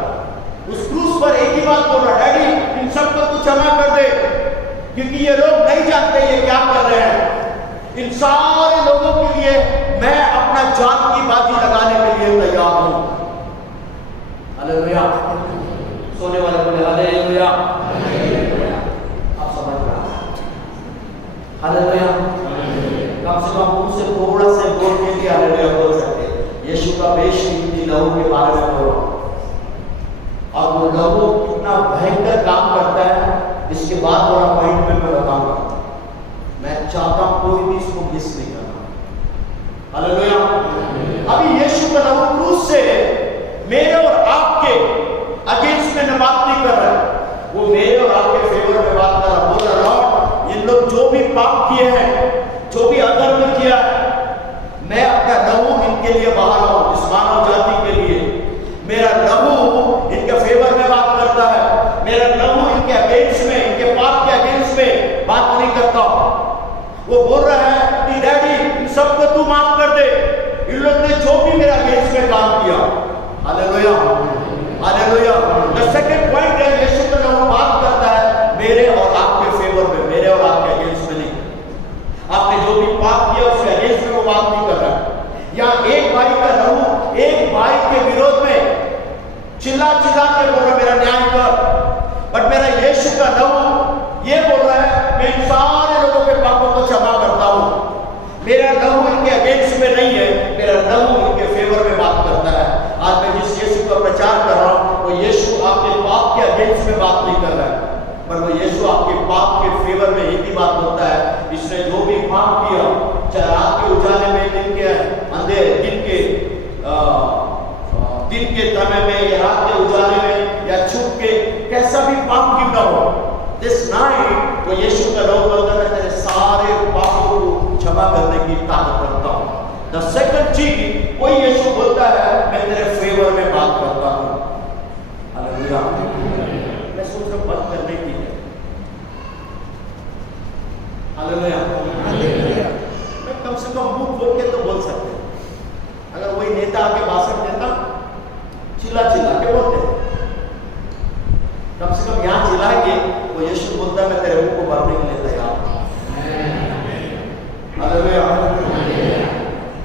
उस क्रूस पर एक ही बात बोल रहा, डैडी इन सबको तू क्षमा कर दे, क्योंकि ये लोग नहीं जानते ये क्या कर रहे हैं। इन सारे लोगों के लिए मैं अपना जान की बाजी लगाने के लिए तैयार हूं। हालेलुया। सोने वाले बोले हालेलुया। आप समझ रहे हैं? हालेलुया। कम से कम मुंह से थोड़ा से बोल के लिए हालेलुया बोल सकते हैं। यीशु का बेशकीमती लहू के बारे में बोलो, और वो लहू कितना भयंकर काम करता है, इसके बाद वाला पॉइंट में मैं बताऊंगा। मैं चाहता हूं कोई भी इसको मिस नहीं करना। हालेलुया। अभी यीशु का लहू क्रूस से मेरे और आपके अगेंस्ट में बात नहीं कर रहा है, वो मेरे और आपके फेवर में बात कर रहा है। बोल रहा लॉर्ड, ये लोग जो भी पाप किए हैं, जो भी अधर्म किया है, मैं अपना लहू इनके लिए बहा रहा हूं, इस मानव जाति के लिए। मेरा लहू इनके फेवर में बात करता है, मेरा लहू इनके अगेंस्ट में, इनके पाप के अगेंस्ट में बात नहीं करता। वो बोल रहा है कि डैडी इन सबको तू माफ कर दे, इन लोग ने जो भी मेरे अगेंस्ट में काम किया के विरोध में चिल्ला चिल्ला के बोल रहा मेरा न्याय कर, बट मेरा यीशु का लहू ये बोल रहा है मैं इन सारे लोगों के पापों को क्षमा करता हूँ। मेरा लहू इनके अगेंस्ट में नहीं है, मेरा लहू इनके फेवर में बात करता है। आज मैं जिस यीशु का प्रचार कर रहा हूँ वो यीशु आपके पाप के अगेंस्ट में बात नहीं कर रहा है, पर वो यीशु आपके पाप के फेवर में ही बात होता है। इसने जो भी पाप किया, चाहे रात के उजाले में, दिन के समय में, या रात के उजाले में, या छुप के, कैसा भी पाप क्यों ना हो, दिस नाइट वो यीशु का नाम बोलता है मैं तेरे सारे पापों को क्षमा करने की ताकत रखता हूँ। द सेकंड चीज वही यीशु बोलता है मैं तेरे फेवर में बात करता हूँ। हालेलुया। मैं सोच रहा हूँ बात करने की है। हालेलुया। मैं कम से कम मुंह खोल के तो बोल सकते हैं। अगर वही नेता आके भाषण देता चिल्ला चिल्ला के बोलते, कम से कम यहाँ चिल्लाएंगे वो यीशु बोलता है मैं तेरे मुंह को भरने के लिए तैयार हूं। हालेलुया।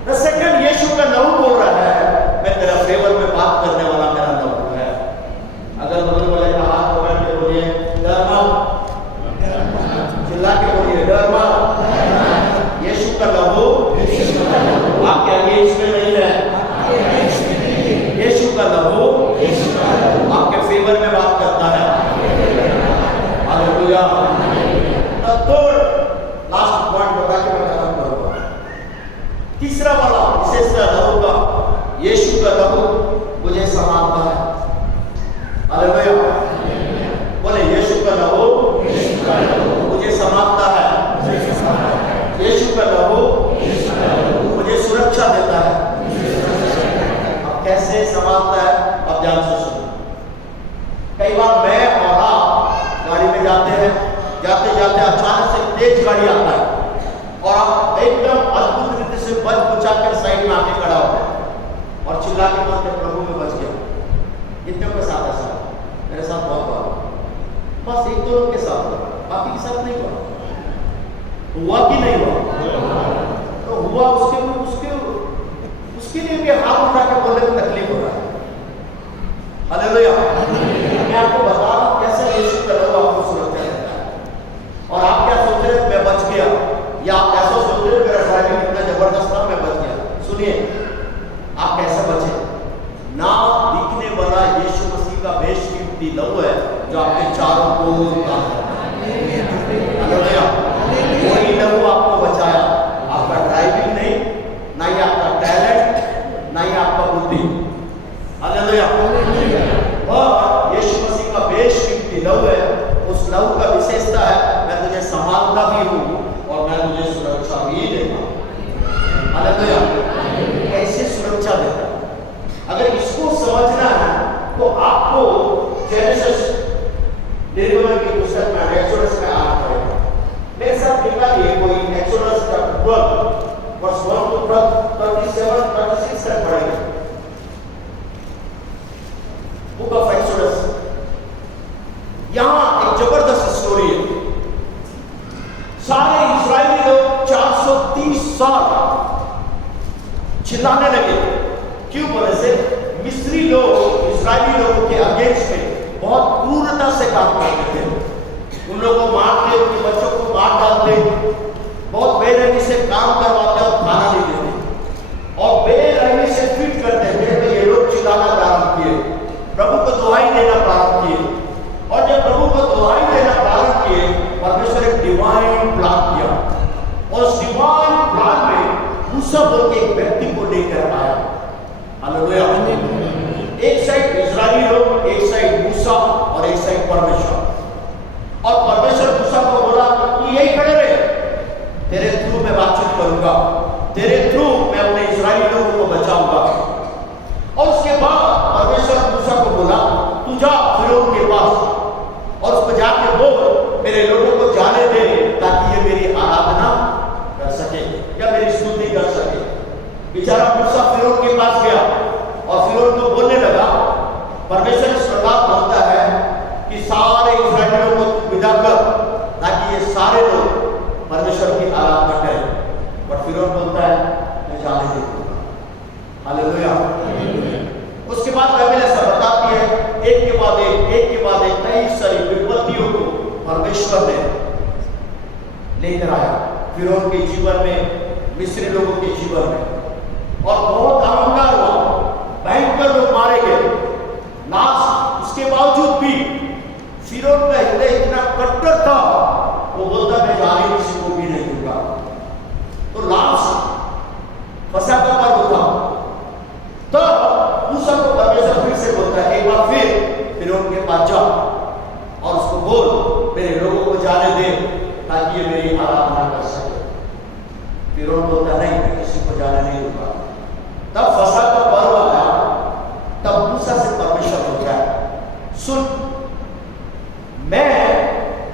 द सेकंड यीशु का लहू बोल रहा है मैं तेरा फेवर में बात करने वाला मेरा लहू है। अगर बगल वाले का हाथ पकड़ के बोलिए डर मत, चिल्ला के बोलिए डर मत। यीशु का लहू आपके अगेंस्ट में नहीं है, यीशु का लहू आपके फेवर में बात करता है। हालेलुया। लास्ट पॉइंट बता के मैं खत्म करूंगा। तीसरा वाला विशेषता लहू का, यीशु का लहू मुझे संभालता है। हालेलुया। बोले यीशु का लहू मुझे संभालता है, यीशु का लहू मुझे सुरक्षा देता है। अब कैसे संभालता है अब ध्यान से सुनो। कई बार मैं और आप गाड़ी में जाते हैं, जाते जाते अचानक से तेज गाड़ी आता है और आप एकदम अद्भुत रीति से बच बचा कर साइड में आके खड़ा हो गए और चिल्ला के बोलते प्रभु में बच गया। कितने के साथ ऐसा मेरे साथ बहुत बार, बस एक दो लोग के साथ हुआ, बाकी के साथ नहीं हुआ कि नहीं हुआ? तो हुआ उसके लिए भी हाथ उठा के बोलने में तकलीफ हो रहा है। हालेलुया। मैं आपको बता रहा हूं कैसे यीशु का लहू आपको सुरक्षा देता है। और आप क्या सोच रहे हैं मैं बच गया, या आप ऐसा सोच रहे हो मेरा ड्राइविंग इतना जबरदस्त था मैं बच गया। सुनिए आप कैसे बचे? ना दिखने वाला यीशु मसीह का बेशकीमती लहू है जो आपके चारों ओर काम करता है। हालेलुया। वही लहू आपको बचाया, आपका ड्राइविंग नहीं, ना ही आपका टैलेंट, ना ही आपका बुद्धि। हालेलुया। और यीशु मसीह का बेशकीमती लहू है, उस लहू का विशेषता है मैं तुझे संभालता भी हूँ और मैं तुझे सुरक्षा भी देता हूँ। हालेलुया। कैसे सुरक्षा देता है? अगर इसको समझना है तो आपको जेनेसिस निर्गमन की पुस्तक में एक्सोडस में आना पड़ेगा। मेरे साथ निकालिए कोई एक्सोडस का 12 वर्ष 1 to 37 36 तक पढ़ेंगे। Book of exodus. यहां एक जबरदस्त स्टोरी है। सारे इस्राएली लोग 430 साल चिल्लाने लगे। क्यों बोले से मिस्री लोग इस्राएली लोगों के अगेंस्ट में बहुत क्रूरता से काम करते थे। उन लोगों को मारते, उनके बच्चों को मार डालते, बहुत बेरहमी से काम करवाते और खाना नहीं देते और बेरहमी से ट्रीट करते थे। तो ये लोग चिल्लाना प्रारंभ किए, प्रभु को दुहाई देना प्रारंभ किए। और जब प्रभु को दुहाई देना प्रारंभ किए, परमेश्वर एक डिवाइन प्लान किया और उस डिवाइन प्लान में मूसा बोल के एक व्यक्ति को लेकर आया। हालेलुया। एक साइड इस्राएली लोग, एक साइड मूसा और एक साइड परमेश्वर। और परमेश्वर मूसा को बोला तू यही खड़े रहे, तेरे थ्रू मैं बातचीत करूंगा, तेरे थ्रू मैं अपने इस्राएली लोगों को बचाऊंगा। और उसके बाद परमेश्वर मूसा को बोला तू जा फिरौन के पास और उसको जाके बोल मेरे लोगों को जाने दे ताकि ये मेरी आराधना कर सके या मेरी स्तुति कर सके। बेचारा मूसा फिरौन के पास गया और फिरौन को बोलने लगा, परमेश्वर इस प्रकार बोलता है कि सारे इस्राएलियों को विदा कर ताकि ये सारे लोग परमेश्वर की आराधना करें। और फिरौन बोलता है दिखाया फिरौन के जीवन में, मिस्री लोगों के जीवन में, और बहुत अहंकार हुआ, भयंकर लोग मारे गए। लास्ट उसके बावजूद भी फिरौन का हृदय इतना कट्टर था, वो बोलता मैं जाने किसी को भी नहीं दूंगा। तो लास्ट फसह का पर्व था, तो मूसा को परमेश्वर फिर से बोलता है, एक बार फिर फिरौन के पास जा और उसको बोल मेरे लोगों को जाने दे ताकि ये मेरी आराधना कर सके। फिरौन बोलता नहीं, मैं किसी को जाने नहीं दूंगा। तब फसह का पर्व आया, तब मूसा से परमेश्वर बोलता है, सुन, मैं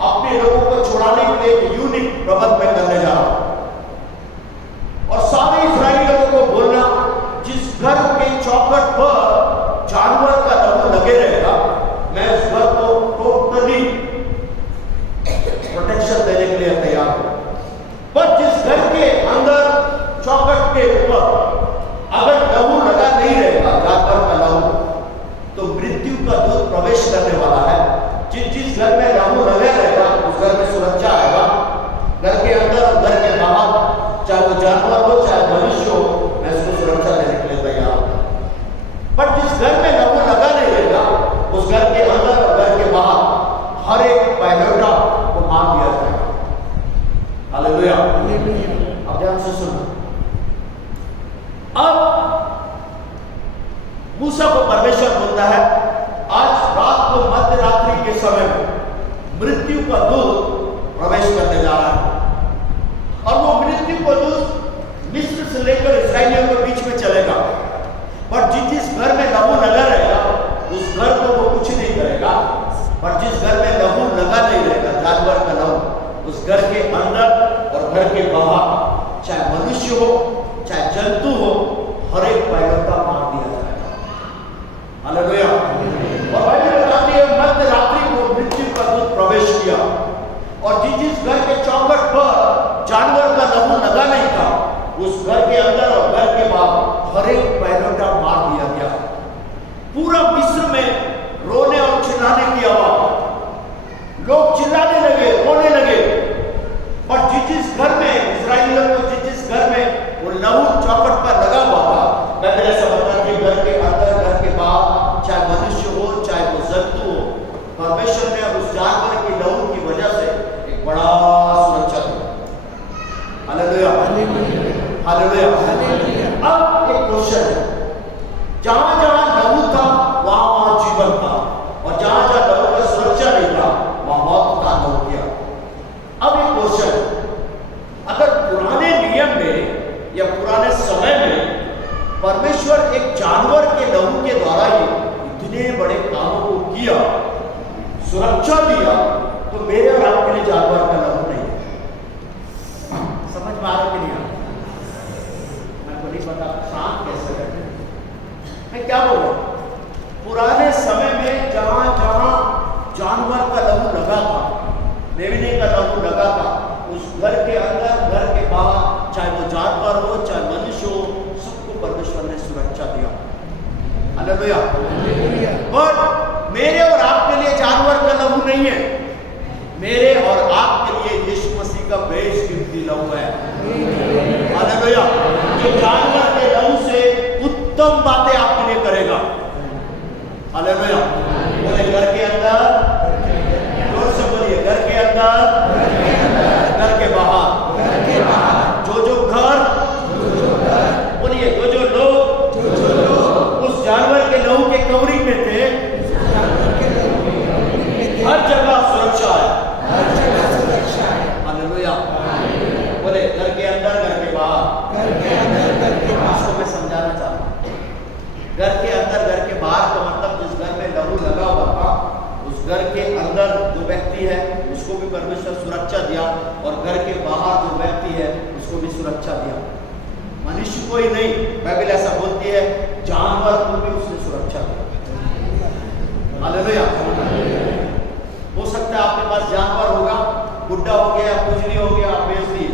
अपने लोगों को छुड़ाने के लिए एक यूनिक प्रबंध में करने जा रहा हूं, और सारे इस्राएली लोगों को बोलना जिस घर के चौखट पर जानवर का लहू लगे रहेगा, मैं उस घर को टोटली प्रोटेक्शन देने के लिए तैयार हूं। पर जिस घर के अंदर चौखट के ऊपर अगर लहू लगा नहीं रहेगा, जानवर का लहू, तो मृत्यु का दूत प्रवेश करने वाला है। जिस घर में लहू लगे रहेगा उस घर में सुरक्षा आएगा। घर के अंदर और घर के बाहर, चाहे वो जानवर हो चाहे मनुष्य हो, मैं उसको सुरक्षा देने के लिए तैयार हूं। पर जिस घर में लहू लगा नहीं रहेगा, उस घर के अंदर और घर के बाहर हर एक पैगंबर को मार दिया जाएगा। हालेलुया। अब ध्यान से सुनो। अब मूसा को परमेश्वर बोलता है, आज रात को मध्य रात्रि के समय में मृत्यु का दूत प्रवेश करने जा रहा है, और वो मृत्यु का दूत मिस्र से लेकर इस्राएलियों के बीच में चलेगा। पर जिस घर में लहू लगा रहेगा उस घर को वो कुछ नहीं करेगा, पर जिस घर में लहू लगा नहीं रहेगा, जानवर का लहू, उस घर के अंदर और घर के बाहर, चाहे मनुष्य हो चाहे जंतु हो, हर एक पैगंबर मार दिया जाएगा। हालेलुया। और बाइबल बताती है मध्य रात्रि को मृत्यु का दूत प्रवेश किया, और जिस घर के चौखट पर जानवर का लहू लगा नहीं था, उस घर के अंदर और घर के बाहर हर एक पैगंबर मार दिया गया। पूरा मिस्र में रोने और चिल्लाने की आवाज, लोग चिल्लाने लगे, रोने लगे। और जिस घर में इस्राएलियों को जिस घर में वो लहू चौखट पर लगा हुआ था, मैं ऐसा बता कि घर के अंदर घर के बाहर, चाहे मनुष्य हो चाहे वो जंतु हो, परमेश्वर ने उस जानवर के लहू की वजह से एक बड़ा सुरक्षा दिया। हालेलुया। हालेलुया। अब एक क्वेश्चन है, जहां जहां लहू था वहां वहां जीवन था, और जहां जहां लहू का सुरक्षा नहीं था वहां मौत का अनुभव किया। अब एक क्वेश्चन है, अगर पुराने नियम में या पुराने समय में परमेश्वर एक जानवर के लहू के द्वारा ही इतने बड़े कामों को किया, सुरक्षा दिया, तो मेरे और आपके लिए जानवर का लहू नहीं है। समझ में आ रहा कि नहीं आ रहा? मैं को नहीं पता शांत कैसे बैठे। मैं क्या बोल रहा हूं, पुराने समय में जहां जहां जानवर का लहू लगा था, मेमने का लहू लगा था, उस घर के अंदर घर के बाहर, चाहे वो जानवर हो चाहे मनुष्य हो, सबको परमेश्वर ने सुरक्षा दिया। हालेलुया। पर मेरे और आपके लिए जानवर का लहू नहीं है, मेरे और आपके लिए यीशु मसीह का बेशकीमती लहू है। हालेलुया। जो जानवर के लहू से उत्तम बातें आपके लिए करेगा। हालेलुया। बोले घर के अंदर, जोर से बोलिए, घर के अंदर, घर के बाहर, जो घर, बोलिए जो लोग उस जानवर के लहू के कवरिंग में थे, हर जगह सुरक्षा है। हालेलुया। बोले घर के अंदर घर के बाहर। इसको मैं समझाना चाहता हूँ। घर के अंदर घर के बाहर का मतलब जिस घर में लहू लगा हुआ था, उस घर के अंदर जो व्यक्ति है उसको भी परमेश्वर सुरक्षा दिया, और घर के बाहर जो व्यक्ति है उसको भी सुरक्षा दिया। मनुष्य को ही नहीं, बाइबल ऐसा बोलती है, जानवर को भी उसने सुरक्षा दी। हालेलुया। हो सकता है आपके पास जानवर होगा, बुढ़ा हो गया, कुजली हो गया, आप बेच दिए,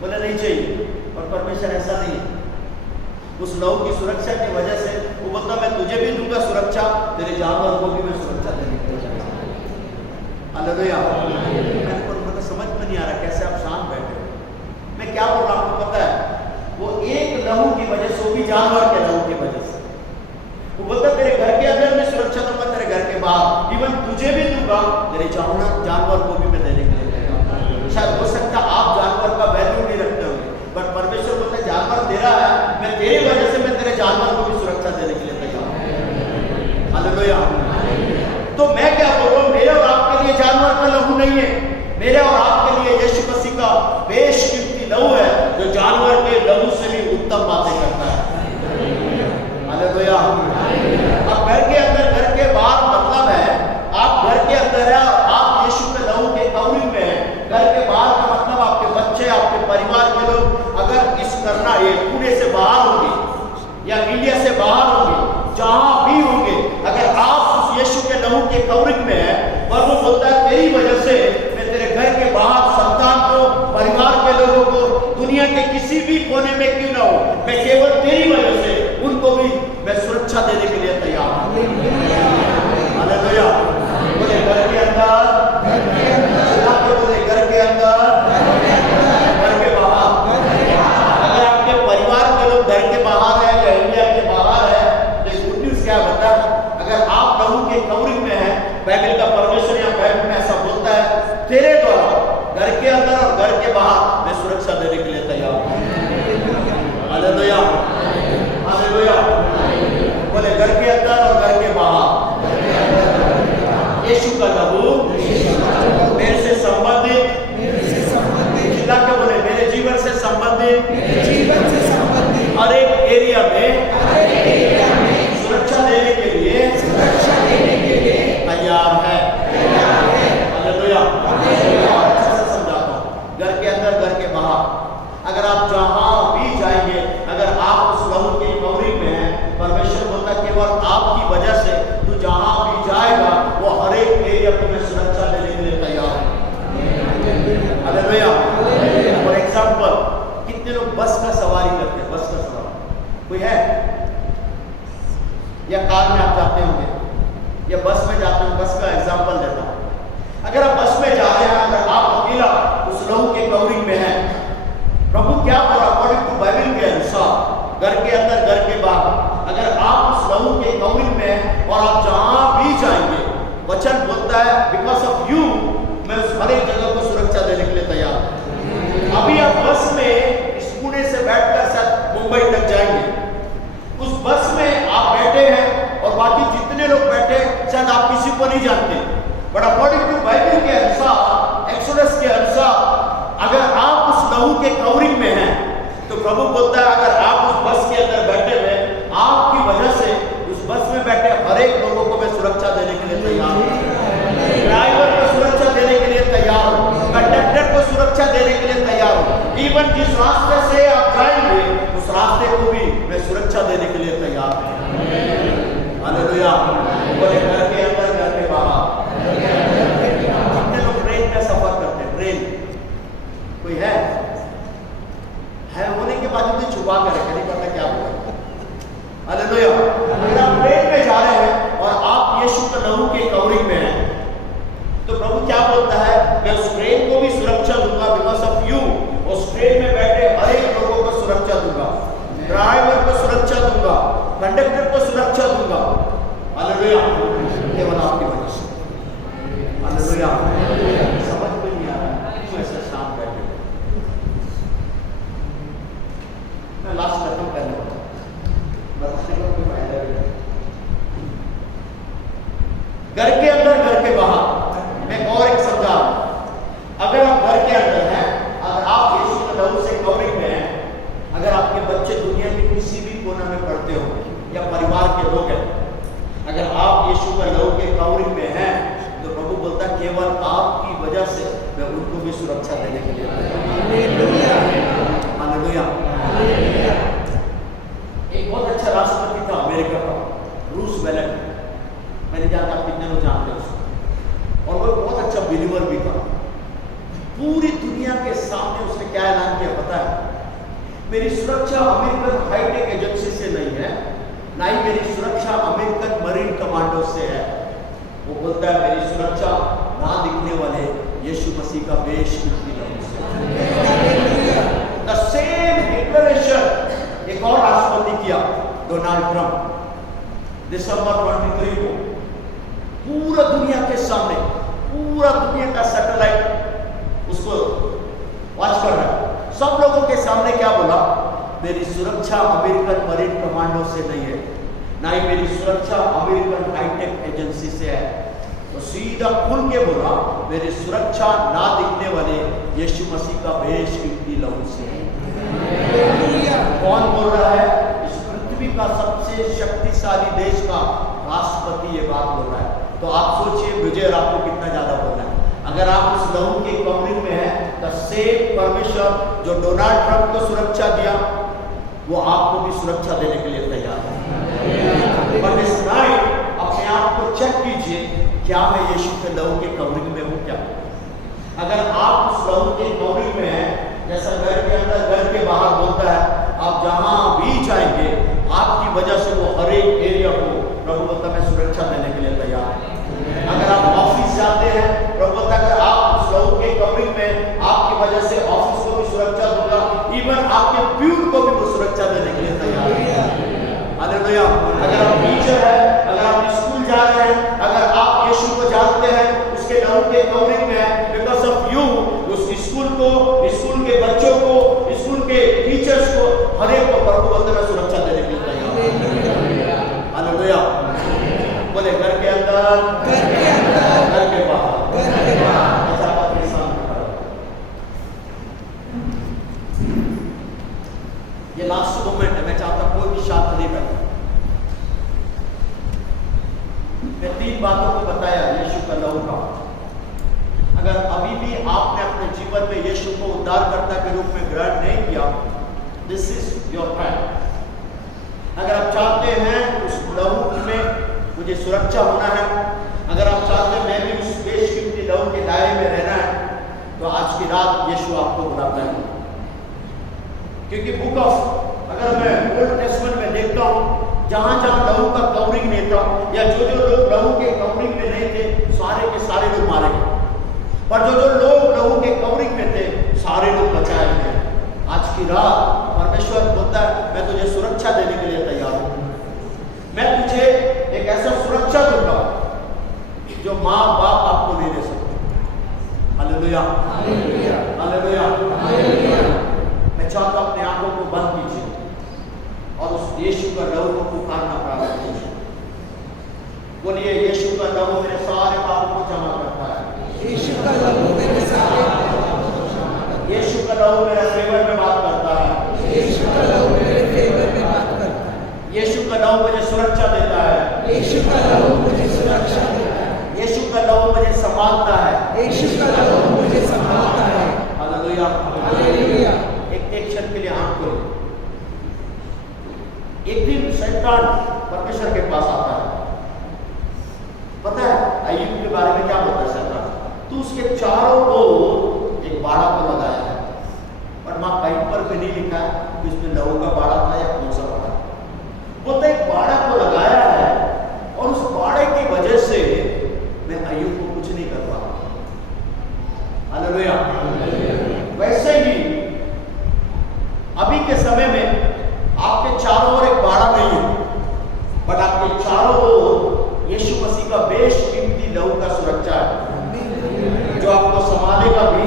बोले नहीं चाहिए, और परमेश्वर ऐसा नहीं है। उस लहू की सुरक्षा की वजह से वो बोलता मैं तुझे भी दूंगा सुरक्षा, तेरे जानवर को भी मैं सुरक्षा देने के लिए। हालेलुया। मेरे को समझ में नहीं आ रहा कैसे जानवर के लहू की वजह से। वो बोलता तेरे घर के अंदर मैं सुरक्षा दूंगा, तेरे घर के बाहर, इवन तुझे भी दूंगा, तेरे जानवर को भी मैं देने के लिए तैयार। शायद हो सकता आप जानवर का वैल्यू नहीं रखते होंगे, बट परमेश्वर बोलता है जानवर तेरा है, मैं तेरी वजह से मैं तेरे जानवर को भी सुरक्षा देने के लिए तैयार हूं। हालेलुया। तो मैं क्या बोल रहा हूं, मेरे और आपके लिए जानवर का लहू नहीं है, मेरे और आपके लिए यीशु मसीह का बेशकीमती लहू है, जो जानवर के लहू से भी उत्तम बातें करता है। हालेलुया। अब घर के अंदर घर के बाहर मतलब है आप घर के अंदर है और आप यीशु के लहू के कवरिंग में है। घर के बाहर का मतलब आपके बच्चे, आपके परिवार के लोग अगर इस करना ये पुणे से बाहर होंगे या इंडिया से बाहर होंगे, जहां भी होंगे, अगर आप उस यीशु के लहू के कवरिंग में है, और वो बोलता है तेरी वजह से मैं तेरे घर के बाहर संतान को, परिवार के लोगों को, दुनिया के किसी भी कोने में क्यों ना हो, मैं केवल तेरी वजह से उनको भी मैं सुरक्षा देने के लिए तैयार हूं। हालेलुया। बोले घर के अंदर, बोले घर के अंदर, घर के बाहर। अगर आपके परिवार के लोग घर के बाहर है या इंडिया के बाहर है, तो गुड न्यूज क्या बता, अगर आप लहू के कवरिंग में है, बाइबल का परमेश्वर या बाइबल में ऐसा बोलता है तेरे द्वारा घर के अंदर और घर के बाहर मैं सुरक्षा देने के लिए तैयार हूं। हालेलुया। हालेलुया। बोले घर के अंदर और घर के बाहर यीशु का लहू मेरे से संबंधित, चिल्ला के बोले मेरे जीवन से संबंधित हर एक एरिया में सुरक्षा देने के लिए तैयार है। हालेलुया। अच्छे से समझाता हूं, घर के अंदर घर के बाहर अगर आप जहां भी जाएंगे, अगर आप उस लहू की कवरिंग में हैं, परमेश्वर बोलता केवल आपकी वजह से तू जहां भी जाएगा वो हर एक एरिया को मैं सुरक्षा देने के लिए तैयार हूं। हालेलुया। फॉर एग्जांपल, कितने लोग बस का सवारी करते हैं? बस का सवारी कोई है? या कार में आप जाते होंगे या बस में जाते होंगे? बस का एग्जांपल देता हूं। अगर आप बस में जा रहे हैं, अगर आप अकेला उस लहू के कवरिंग में हैं, प्रभु क्या बोल रहा अकॉर्डिंग टू बाइबल के अनुसार, घर के अंदर घर के बाहर अगर आप उस लहू के कवरिंग में हैं और आप जहां भी जाएंगे, वचन बोलता है बिकॉज ऑफ यू मैं उस हर एक जगह को सुरक्षा देने के लिए तैयार हूं। अभी आप बस में इस पुणे से बैठकर शायद मुंबई तक जाएंगे, उस बस में आप बैठे हैं और बाकी जितने लोग बैठे शायद आप किसी को नहीं जानते, बट अकॉर्डिंग टू बाइबल के अनुसार, एक्सोडस के अनुसार, अगर आप उस लहू के कवरिंग में हैं तो प्रभु बोलता है अगर आप उस बस के अंदर बैठे हुए, आपकी वजह से उस बस में बैठे हर एक लोगों को मैं सुरक्षा देने के लिए तैयार हूं। ड्राइवर को सुरक्षा देने के लिए तैयार हूं, कंडक्टर को सुरक्षा देने के लिए तैयार हूं, इवन जिस रास्ते से आप जाएंगे उस रास्ते को भी मैं सुरक्षा देने के लिए तैयार हूं। हालेलुया। बोले घर के अंदर घर के बाहर। कितने लोग ट्रेन में सफर करते हैं? ट्रेन कोई है होने के बाद भी छुपा कर रखे, नहीं पता क्या होगा। हालेलुया। अगर आप ट्रेन में जा रहे हैं और आप यीशु के लहू के कवरिंग में हैं, तो प्रभु क्या बोलता है मैं उस ट्रेन को भी सुरक्षा दूंगा बिकॉज ऑफ यू। उस ट्रेन में बैठे हर एक लोगों को सुरक्षा दूंगा, ड्राइवर को सुरक्षा दूंगा, कंडक्टर को सुरक्षा दूंगा। हालेलुया। केवल आपकी वजह से। हालेलुया। समझ में नहीं आ रहा क्यों ऐसा शाम बैठे? मैं लास्ट खत्म करने वाला घर के अंदर घर के बाहर। मैं और एक समझा, अगर आप घर के अंदर हैं, अगर आप यीशु के लहू से कवरिंग में हैं, अगर आपके बच्चे दुनिया के किसी भी कोने में पढ़ते हो या परिवार के लोग हैं, अगर आप यीशु के लहू के कवरिंग में हैं, तो प्रभु बोलता है केवल आपकी वजह से मैं उनको भी सुरक्षा देने के लिए तैयार हूं। हालेलुया। एक बहुत अच्छा राष्ट्रपति था अमेरिका का, रूजवेल्ट। मैंने जानता आप कितने लोग जानते हो उसको, और वो बहुत अच्छा बिलीवर भी था। पूरी दुनिया के सामने उसने क्या ऐलान किया पता है? मेरी सुरक्षा अमेरिकन हाईटेक एजेंसी से नहीं है, ना ही मेरी सुरक्षा अमेरिकन मरीन कमांडो से है। वो बोलता है मेरी सुरक्षा ना दिखने वाले यीशु मसीह का बेशकीमती नाम से। The same declaration एक और राष्ट्रपति किया, डोनाल्ड ट्रंप, दिसंबर 23 को पूरा दुनिया के सामने, पूरा दुनिया का सैटेलाइट उसको वॉच कर रहा है, सब लोगों के सामने क्या बोला, मेरी सुरक्षा अमेरिकन मरीन कमांडो से नहीं है, ना ही मेरी सुरक्षा अमेरिकन हाईटेक एजेंसी से है। तो सीधा खुल के बोला, मेरी सुरक्षा ना दिखने वाले यीशु मसीह का बेशकीमती लहू से है। कौन बोल रहा है? इस पृथ्वी का सबसे शक्तिशाली देश का राष्ट्रपति ये बात बोल रहा है। तो आप सोचिए मुझे और आपको कितना ज्यादा बोलना है। अगर आप उस लहू के कवरिंग में हैं, तो सेम परमेश्वर जो डोनाल्ड ट्रंप को सुरक्षा दिया, वो आपको भी सुरक्षा देने के लिए तैयार है। बट इस नाइट अपने आप को चेक कीजिए, क्या मैं यीशु के लहू के कवरिंग में हूँ क्या? अगर आप उस लहू के कवरिंग में हैं, जैसा घर के अंदर घर के बाहर बोलता है, आप जहां भी जाएंगे आपकी वजह से वो हर एक एरिया को प्रभु बोलता मैं सुरक्षा देने के लिए तैयार है। अगर आप ऑफिस जाते हैं, प्रभु बोलता अगर आप उस लहू के कवरिंग में आपकी वजह से ऑफिस को भी सुरक्षा दूंगा, इवन आपके प्यून को भी वो सुरक्षा देने के लिए तैयार है। हालेलुया। अगर आप टीचर है, अगर आप स्कूल जा रहे हैं, अगर आप यीशु को जानते हैं, उसके लहू के कवरिंग में है, बिकॉज ऑफ यू उस स्कूल को, स्कूल के बच्चों को, स्कूल के टीचर्स को, हर एक को प्रभु बोलते मैं सुरक्षा देने के लिए तैयार हूं। हालेलुया। बोले घर के अंदर, घर के बाहर, ऐसा आप अपने सामने करो। ये लास्ट मोमेंट है, मैं चाहता हूं कोई भी शांत नहीं बैठे। मैं 3 बातों को बताया यीशु का लहू का। अगर अभी भी आपने अपने जीवन में यीशु को उद्धारकर्ता के रूप में ग्रहण नहीं किया, दिस इज योर टाइम। अगर आप चाहते हैं उस लहू में मुझे सुरक्षा होना है, अगर आप चाहते हैं मैं भी उस बेशकीमती लहू के दायरे में रहना है, तो आज की रात यीशु आपको बुलाता है। क्योंकि बुक ऑफ, अगर मैं ओल्ड टेस्टमेंट में देखता हूँ, जहां जहां लहू का कवरिंग नहीं था, या जो लोग लहू के कवरिंग में नहीं थे, सारे के सारे लोग मारे गए। पर जो लोग लहू के कवरिंग में थे, सारे लोग बचाए गए। आज की रात परमेश्वर बोलता है मैं तुझे सुरक्षा देने के लिए तैयार हूं। मैं तुझे एक ऐसा सुरक्षा दूंगा जो माँ बाप आपको नहीं दे सकते। Hallelujah, hallelujah, hallelujah, hallelujah. मैं चाहता हूं अपनी आंखों को बंद कीजिए और उस यीशु का लहू को पुकारना प्रारंभ कीजिए। बोलिए यीशु का लहू मेरे सारे पापों को जमा करता है। यीशु का लहू मेरे सारे, यीशु का लहू मेरे फेवर में बात करता है। यीशु का लहू मेरे फेवर में बात करता है। यीशु का लहू मुझे सुरक्षा देता है। यीशु का लहू मुझे सुरक्षा देता है। यीशु का लहू मुझे संभालता है। यीशु का लहू मुझे संभालता है। Hallelujah, hallelujah. एक क्षण के लिए आंख खोलो। एक दिन शैतान परमेश्वर के पास आता है। पता है अय्यूब के बारे में क्या बोलता है शैतान? तू उसके चारों ओर एक बाड़ा को लगाया है, पर मां कहीं पर भी नहीं लिखा है कि उसमें लहू का बाड़ा था या कौन सा बाड़ा। बोलता एक बाड़ा को लगाया है और उस बाड़े की वजह से मैं अय्यूब को कुछ नहीं कर पाता। हालेलुया। वैसे ही अभी के समय में आपके चारों ओर एक बाड़ा नहीं है, बट आपके चारों ओर यीशु मसीह का बेशकीमती लहू का सुरक्षा है, जो आपको संभालेगा भी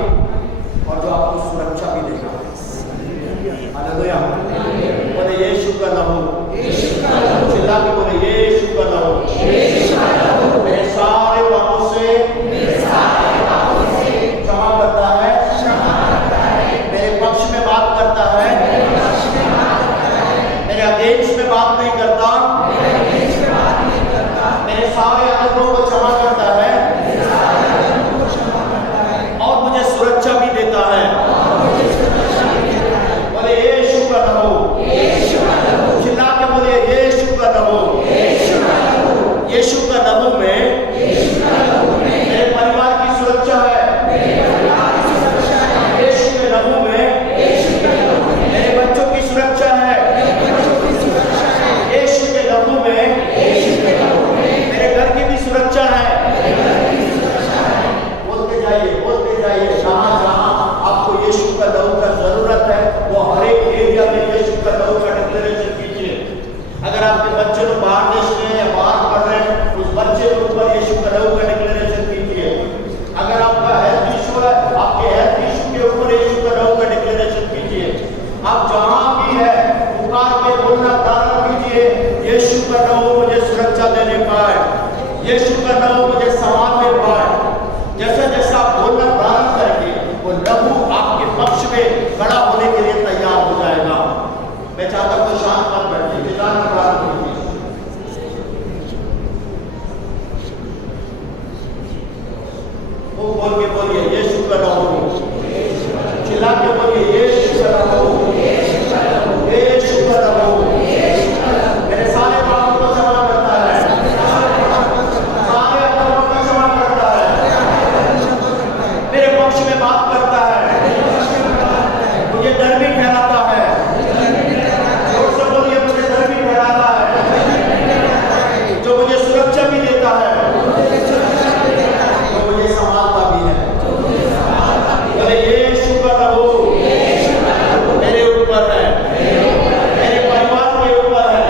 और जो आपको सुरक्षा भी देगा। हालेलुया। बोले यीशु का लहू, यीशु का लहू, चिल्ला के बोले यीशु का लहू, यीशु का लहू मेरे सारे पापों से क्षमा करता है, मेरे पक्ष में बात करता है, मेरे अगेंस्ट में बात नहीं करता, मेरे सारे अधर्मों को क्षमा करता है और मुझे सुरक्षा भी देता है। बोले यीशु का लहू, चिल्ला के बोले यीशु का लहू, यीशु का लहू मुझे संभालने पाए। जैसा जैसा आप बोलना प्रारंभ करेंगे वो लहू आपके पक्ष में खड़ा होने के लिए तैयार हो जाएगा। मैं चाहता हूँ शांत मत बैठिए, चिल्लाना प्रारंभ कीजिए। वो बोल के बोलिए यीशु का लहू, चिल्ला के बोलिए यीशु का लहू, यीशु का लहू मेरे सारे पापों को क्षमा करता है, सारे अपराधों को क्षमा करता है, मेरे पक्ष में बात करता है, मुझे धर्मी ठहराता है। जोर से बोलिए मुझे धर्मी ठहराता है, जो मुझे सुरक्षा भी देता है, जो मुझे संभालता भी है। बोले यीशु का लहू मेरे ऊपर है, मेरे परिवार के ऊपर है,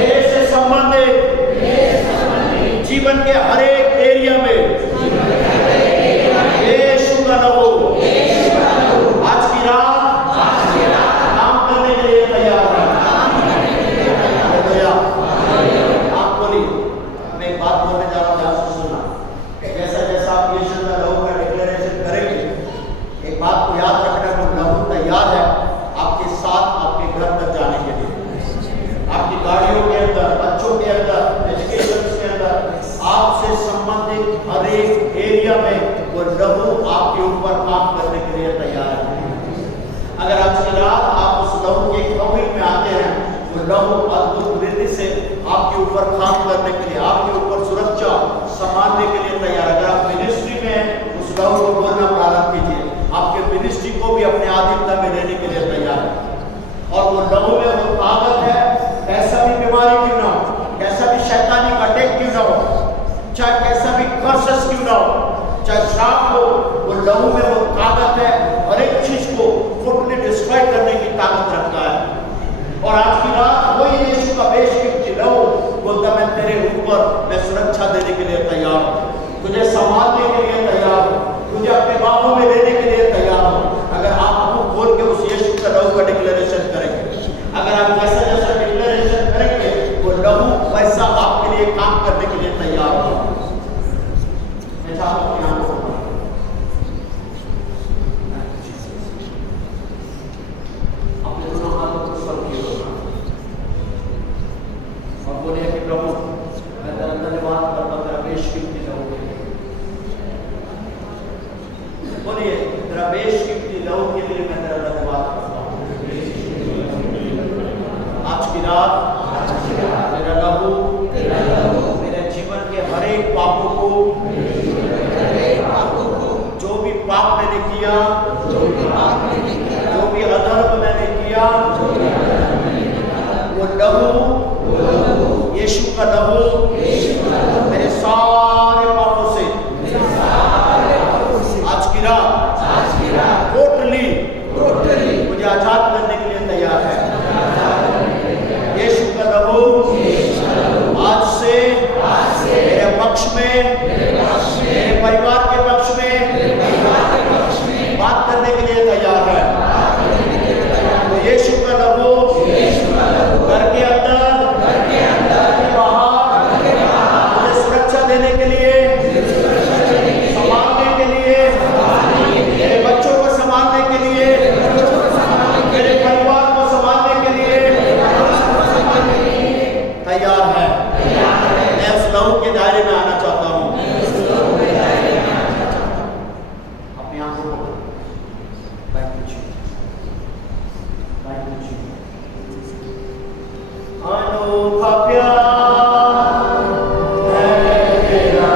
देश से संबंधित जीवन के हर एक एरिया में यीशु का लहू आज की रात काम करने के लिए तैयार है। हालेलुया। आप बोलिए, मैं एक बात बोलने जा रहा हूं, ध्यान से सुनना। जैसा जैसा आप यीशु का लहू का डिक्लेरेशन करेंगे, एक बात को याद रखना, वो लहू तैयार है आपके साथ आपके घर तक जाने के लिए, आपकी गाड़ियों के अंदर, बच्चों के अंदर, एजुकेशन के अंदर, आपसे संबंधित हर एक एरिया में वो लहू आपके ऊपर काम करने के लिए तैयार है। अगर आज की रात आप उस लहू के कवरिंग में आते हैं, वो लहू अद्भुत रीति से आपके ऊपर काम करने के लिए, आपके ऊपर सुरक्षा संभालने के लिए तैयार। अगर आप मिनिस्ट्री में हैं, उस लहू को बोलना प्रारंभ कीजिए, आपके मिनिस्ट्री को भी अपने आधीनता में लेने के लिए तैयार है। और वो लहू में वो ताकत है, कैसा भी बीमारी क्यों ना हो, कैसा भी शैतानी अटैक क्यों ना हो, चाहे कैसा भी कर्सेस क्यों ना हो, चाहे श्राप हो, वो लहू में वो ताकत है, हर एक चीज को फुटली डिस्ट्रॉय करने की ताकत रखता है। और आज की रात वही यीशु का बेशकीमती लहू बोलता, मैं तेरे ऊपर मैं सुरक्षा देने के लिए तैयार हूँ, तुझे संभालने के लिए तैयार हूँ, तुझे अपने बाहों में लेने के लिए तैयार हूँ। अगर आप मुंह खोल के उस यीशु का लहू का डिक्लेरेशन करेंगे, अगर आप जैसा जैसा डिक्लेरेशन करेंगे, वो लहू वैसा आपके लिए काम करने के लिए तैयार होगा। मैं चाहता हूँ यहाँ को अपने दोनों हाथों को स्वर किए होगा और बोलिए कि प्रभु मैं तेरा धन्यवाद करता हूँ, तेरा बेशकीमती लहू के लिए। बोलिए तेरा बेशकीमती लहू के लिए मैं तेरा धन्यवाद करता हूँ। आज की रात तेरा लहू मेरे जीवन के हर एक पापों को, जो भी पाप मैंने किया, जो भी अधर्म मैंने किया, वो लहू यीशु का लहू मेरे सारे पापों से आज की रात टोटली मुझे आजाद करने के लिए तैयार है। यीशु का लहू आज से मेरे पक्ष में, मेरे परिवार के पक्ष में बात करने के लिए तैयार है। तो यीशु का लहू घर के अंदर, बाहर मुझे सुरक्षा देने के लिए, संभालने के लिए, मेरे बच्चों को संभालने के लिए, मेरे परिवार को संभालने के लिए तैयार है। मैं उस लहू के दायरे में आना चाहता हूँ। अपनी आंखों को अनोखा प्यार है तेरा,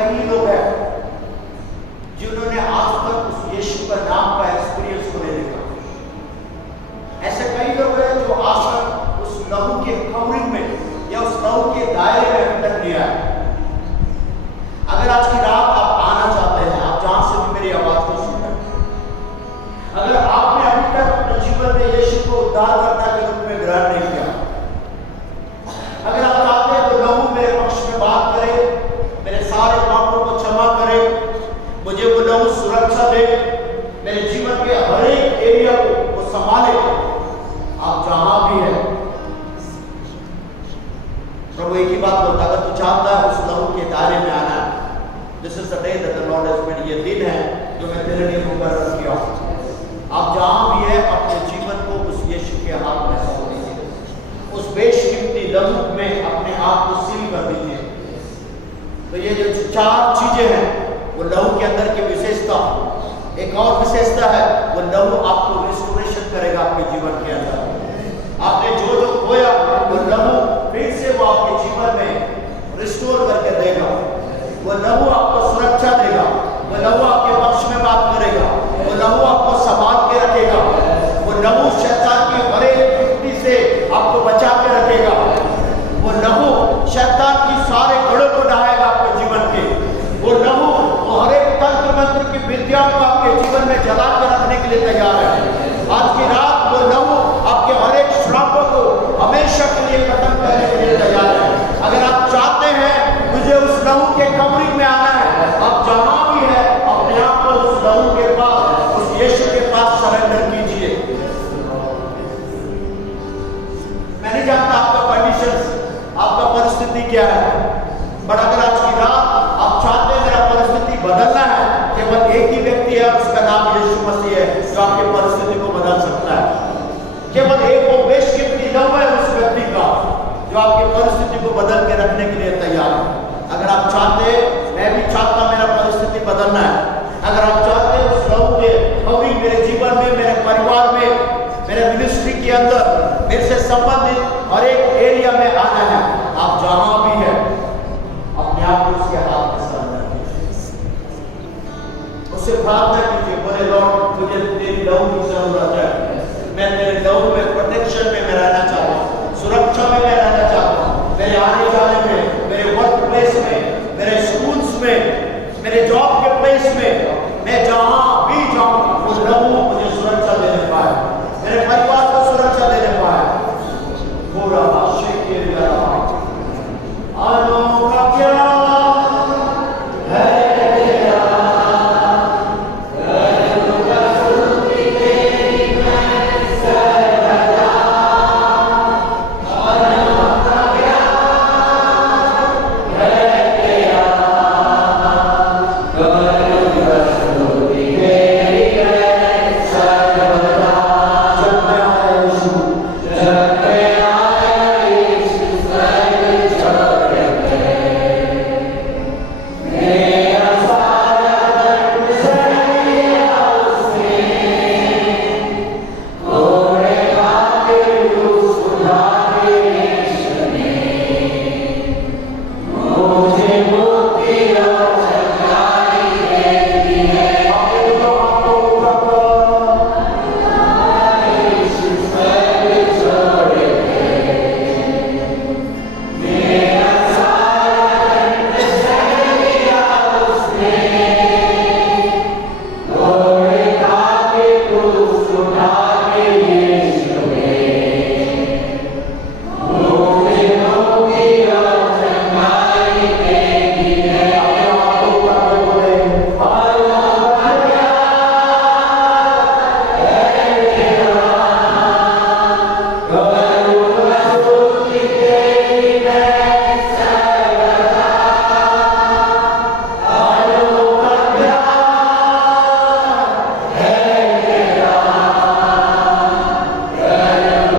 कई लोग हैं जिन्होंने आज तक उस यीशु का नाम का एक्सपीरियंस को नहीं देखा। ऐसे कई लोग हैं जो आज तक उस लहू के कवरिंग में या उस लहू के दायरे में अभी तक नहीं आए। अगर आज की रात आप आना चाहते हैं, आप जहां से भी मेरी आवाज को सुन रहे हैं, अगर आपने अभी तक अपने जीवन में यीशु को उद्धारकर्ता के रूप में ग्रहण नहीं किया, अगर आप चाहते हैं तो लहू मेरे पक्ष में बात करे, मेरे सारे पापों को क्षमा करे, मुझे वो लहू सुरक्षा दे, मेरे जीवन के हर एक एरिया को वो संभाले। आप जहां भी है, प्रभु एक ही बात बोलता है, अगर तू चाहता है उस लहू के दायरे में आना, this is the day that the Lord has made, ये दिन है जो मैं तेरे लिए मुकर्रर किया हूं। आप जहां भी है अपने जीवन को उस यीशु के हाथ में सौंप दीजिए, उस बेशकीमती लहू में अपने आप को सील कर दीजिए। तो ये जो 4 चीजें हैं वो लहू के अंदर की विशेषता। एक और विशेषता है, वो लहू आपको रिस्टोरेशन करेगा आपके जीवन के अंदर। आपने जो जो खोया वो लहू फिर से वो आपके जीवन में रिस्टोर करके देगा। वो लहू आपको सुरक्षा देगा, वो लहू आपके पक्ष में बात करेगा, वो लहू आपको संभाल के रखेगा, वो लहू शैतान की हर एक युक्ति से आपको बचा के रखेगा, वो लहू शैतान की सारे गढ़ों को ढहाएगा आपके जीवन के, वो लहू वो हर एक तंत्र मंत्र की विद्याओं को आपके जीवन में जला कर रखने के लिए तैयार है। आज की रात वो लहू आपके हर एक श्रापों को हमेशा के लिए खत्म करने के लिए तैयार है। अगर आप चाहते हैं मुझे उस लहू के कवरिंग में आना है, आप जहां भी है अपने आप को उस लहू के पास, उस यीशु के पास सरेंडर कीजिए। मैं नहीं जानता आपका कंडीशन, आपका परिस्थिति क्या है, पर अगर आज की रात आप चाहते हैं मेरा परिस्थिति बदलना है, केवल एक ही व्यक्ति है, उसका नाम यीशु मसीह है, जो आपकी परिस्थिति को बदल सकता है। केवल एक वो बेशकीमती लहू है उस व्यक्ति का जो आपकी परिस्थिति को बदल के रखने के लिए तैयार है। अगर आप चाहते, मैं भी चाहता मेरा परिस्थिति बदलना है, अगर आप चाहते हैं उस लहू के कवरिंग मेरे जीवन में, मेरे परिवार में, मेरे मिनिस्ट्री के अंदर मेरे से संबंधित हर एक एरिया में आना है, आप जहां भी है अपने आप को उसके हाथ में सरेंडर कीजिए, उससे प्रार्थना कीजिए, बोले लॉर्ड मुझे तेरी लहू की जरूरत है, मैं तेरे लहू में प्रोटेक्शन में मैं रहना चाहता हूँ, सुरक्षा में मैं रहना चाहता हूँ, मेरे आने जाने में, मेरे वर्क प्लेस में, मेरे स्कूल्स में, मेरे जॉब के प्लेस में, मैं जहां भी जाऊं वो लहू मुझे सुरक्षा देने पाए, मेरे परिवार को सुरक्षा देने पाए। पूरा आशय के लिए अनोखा प्यार है मुझे मुक्ति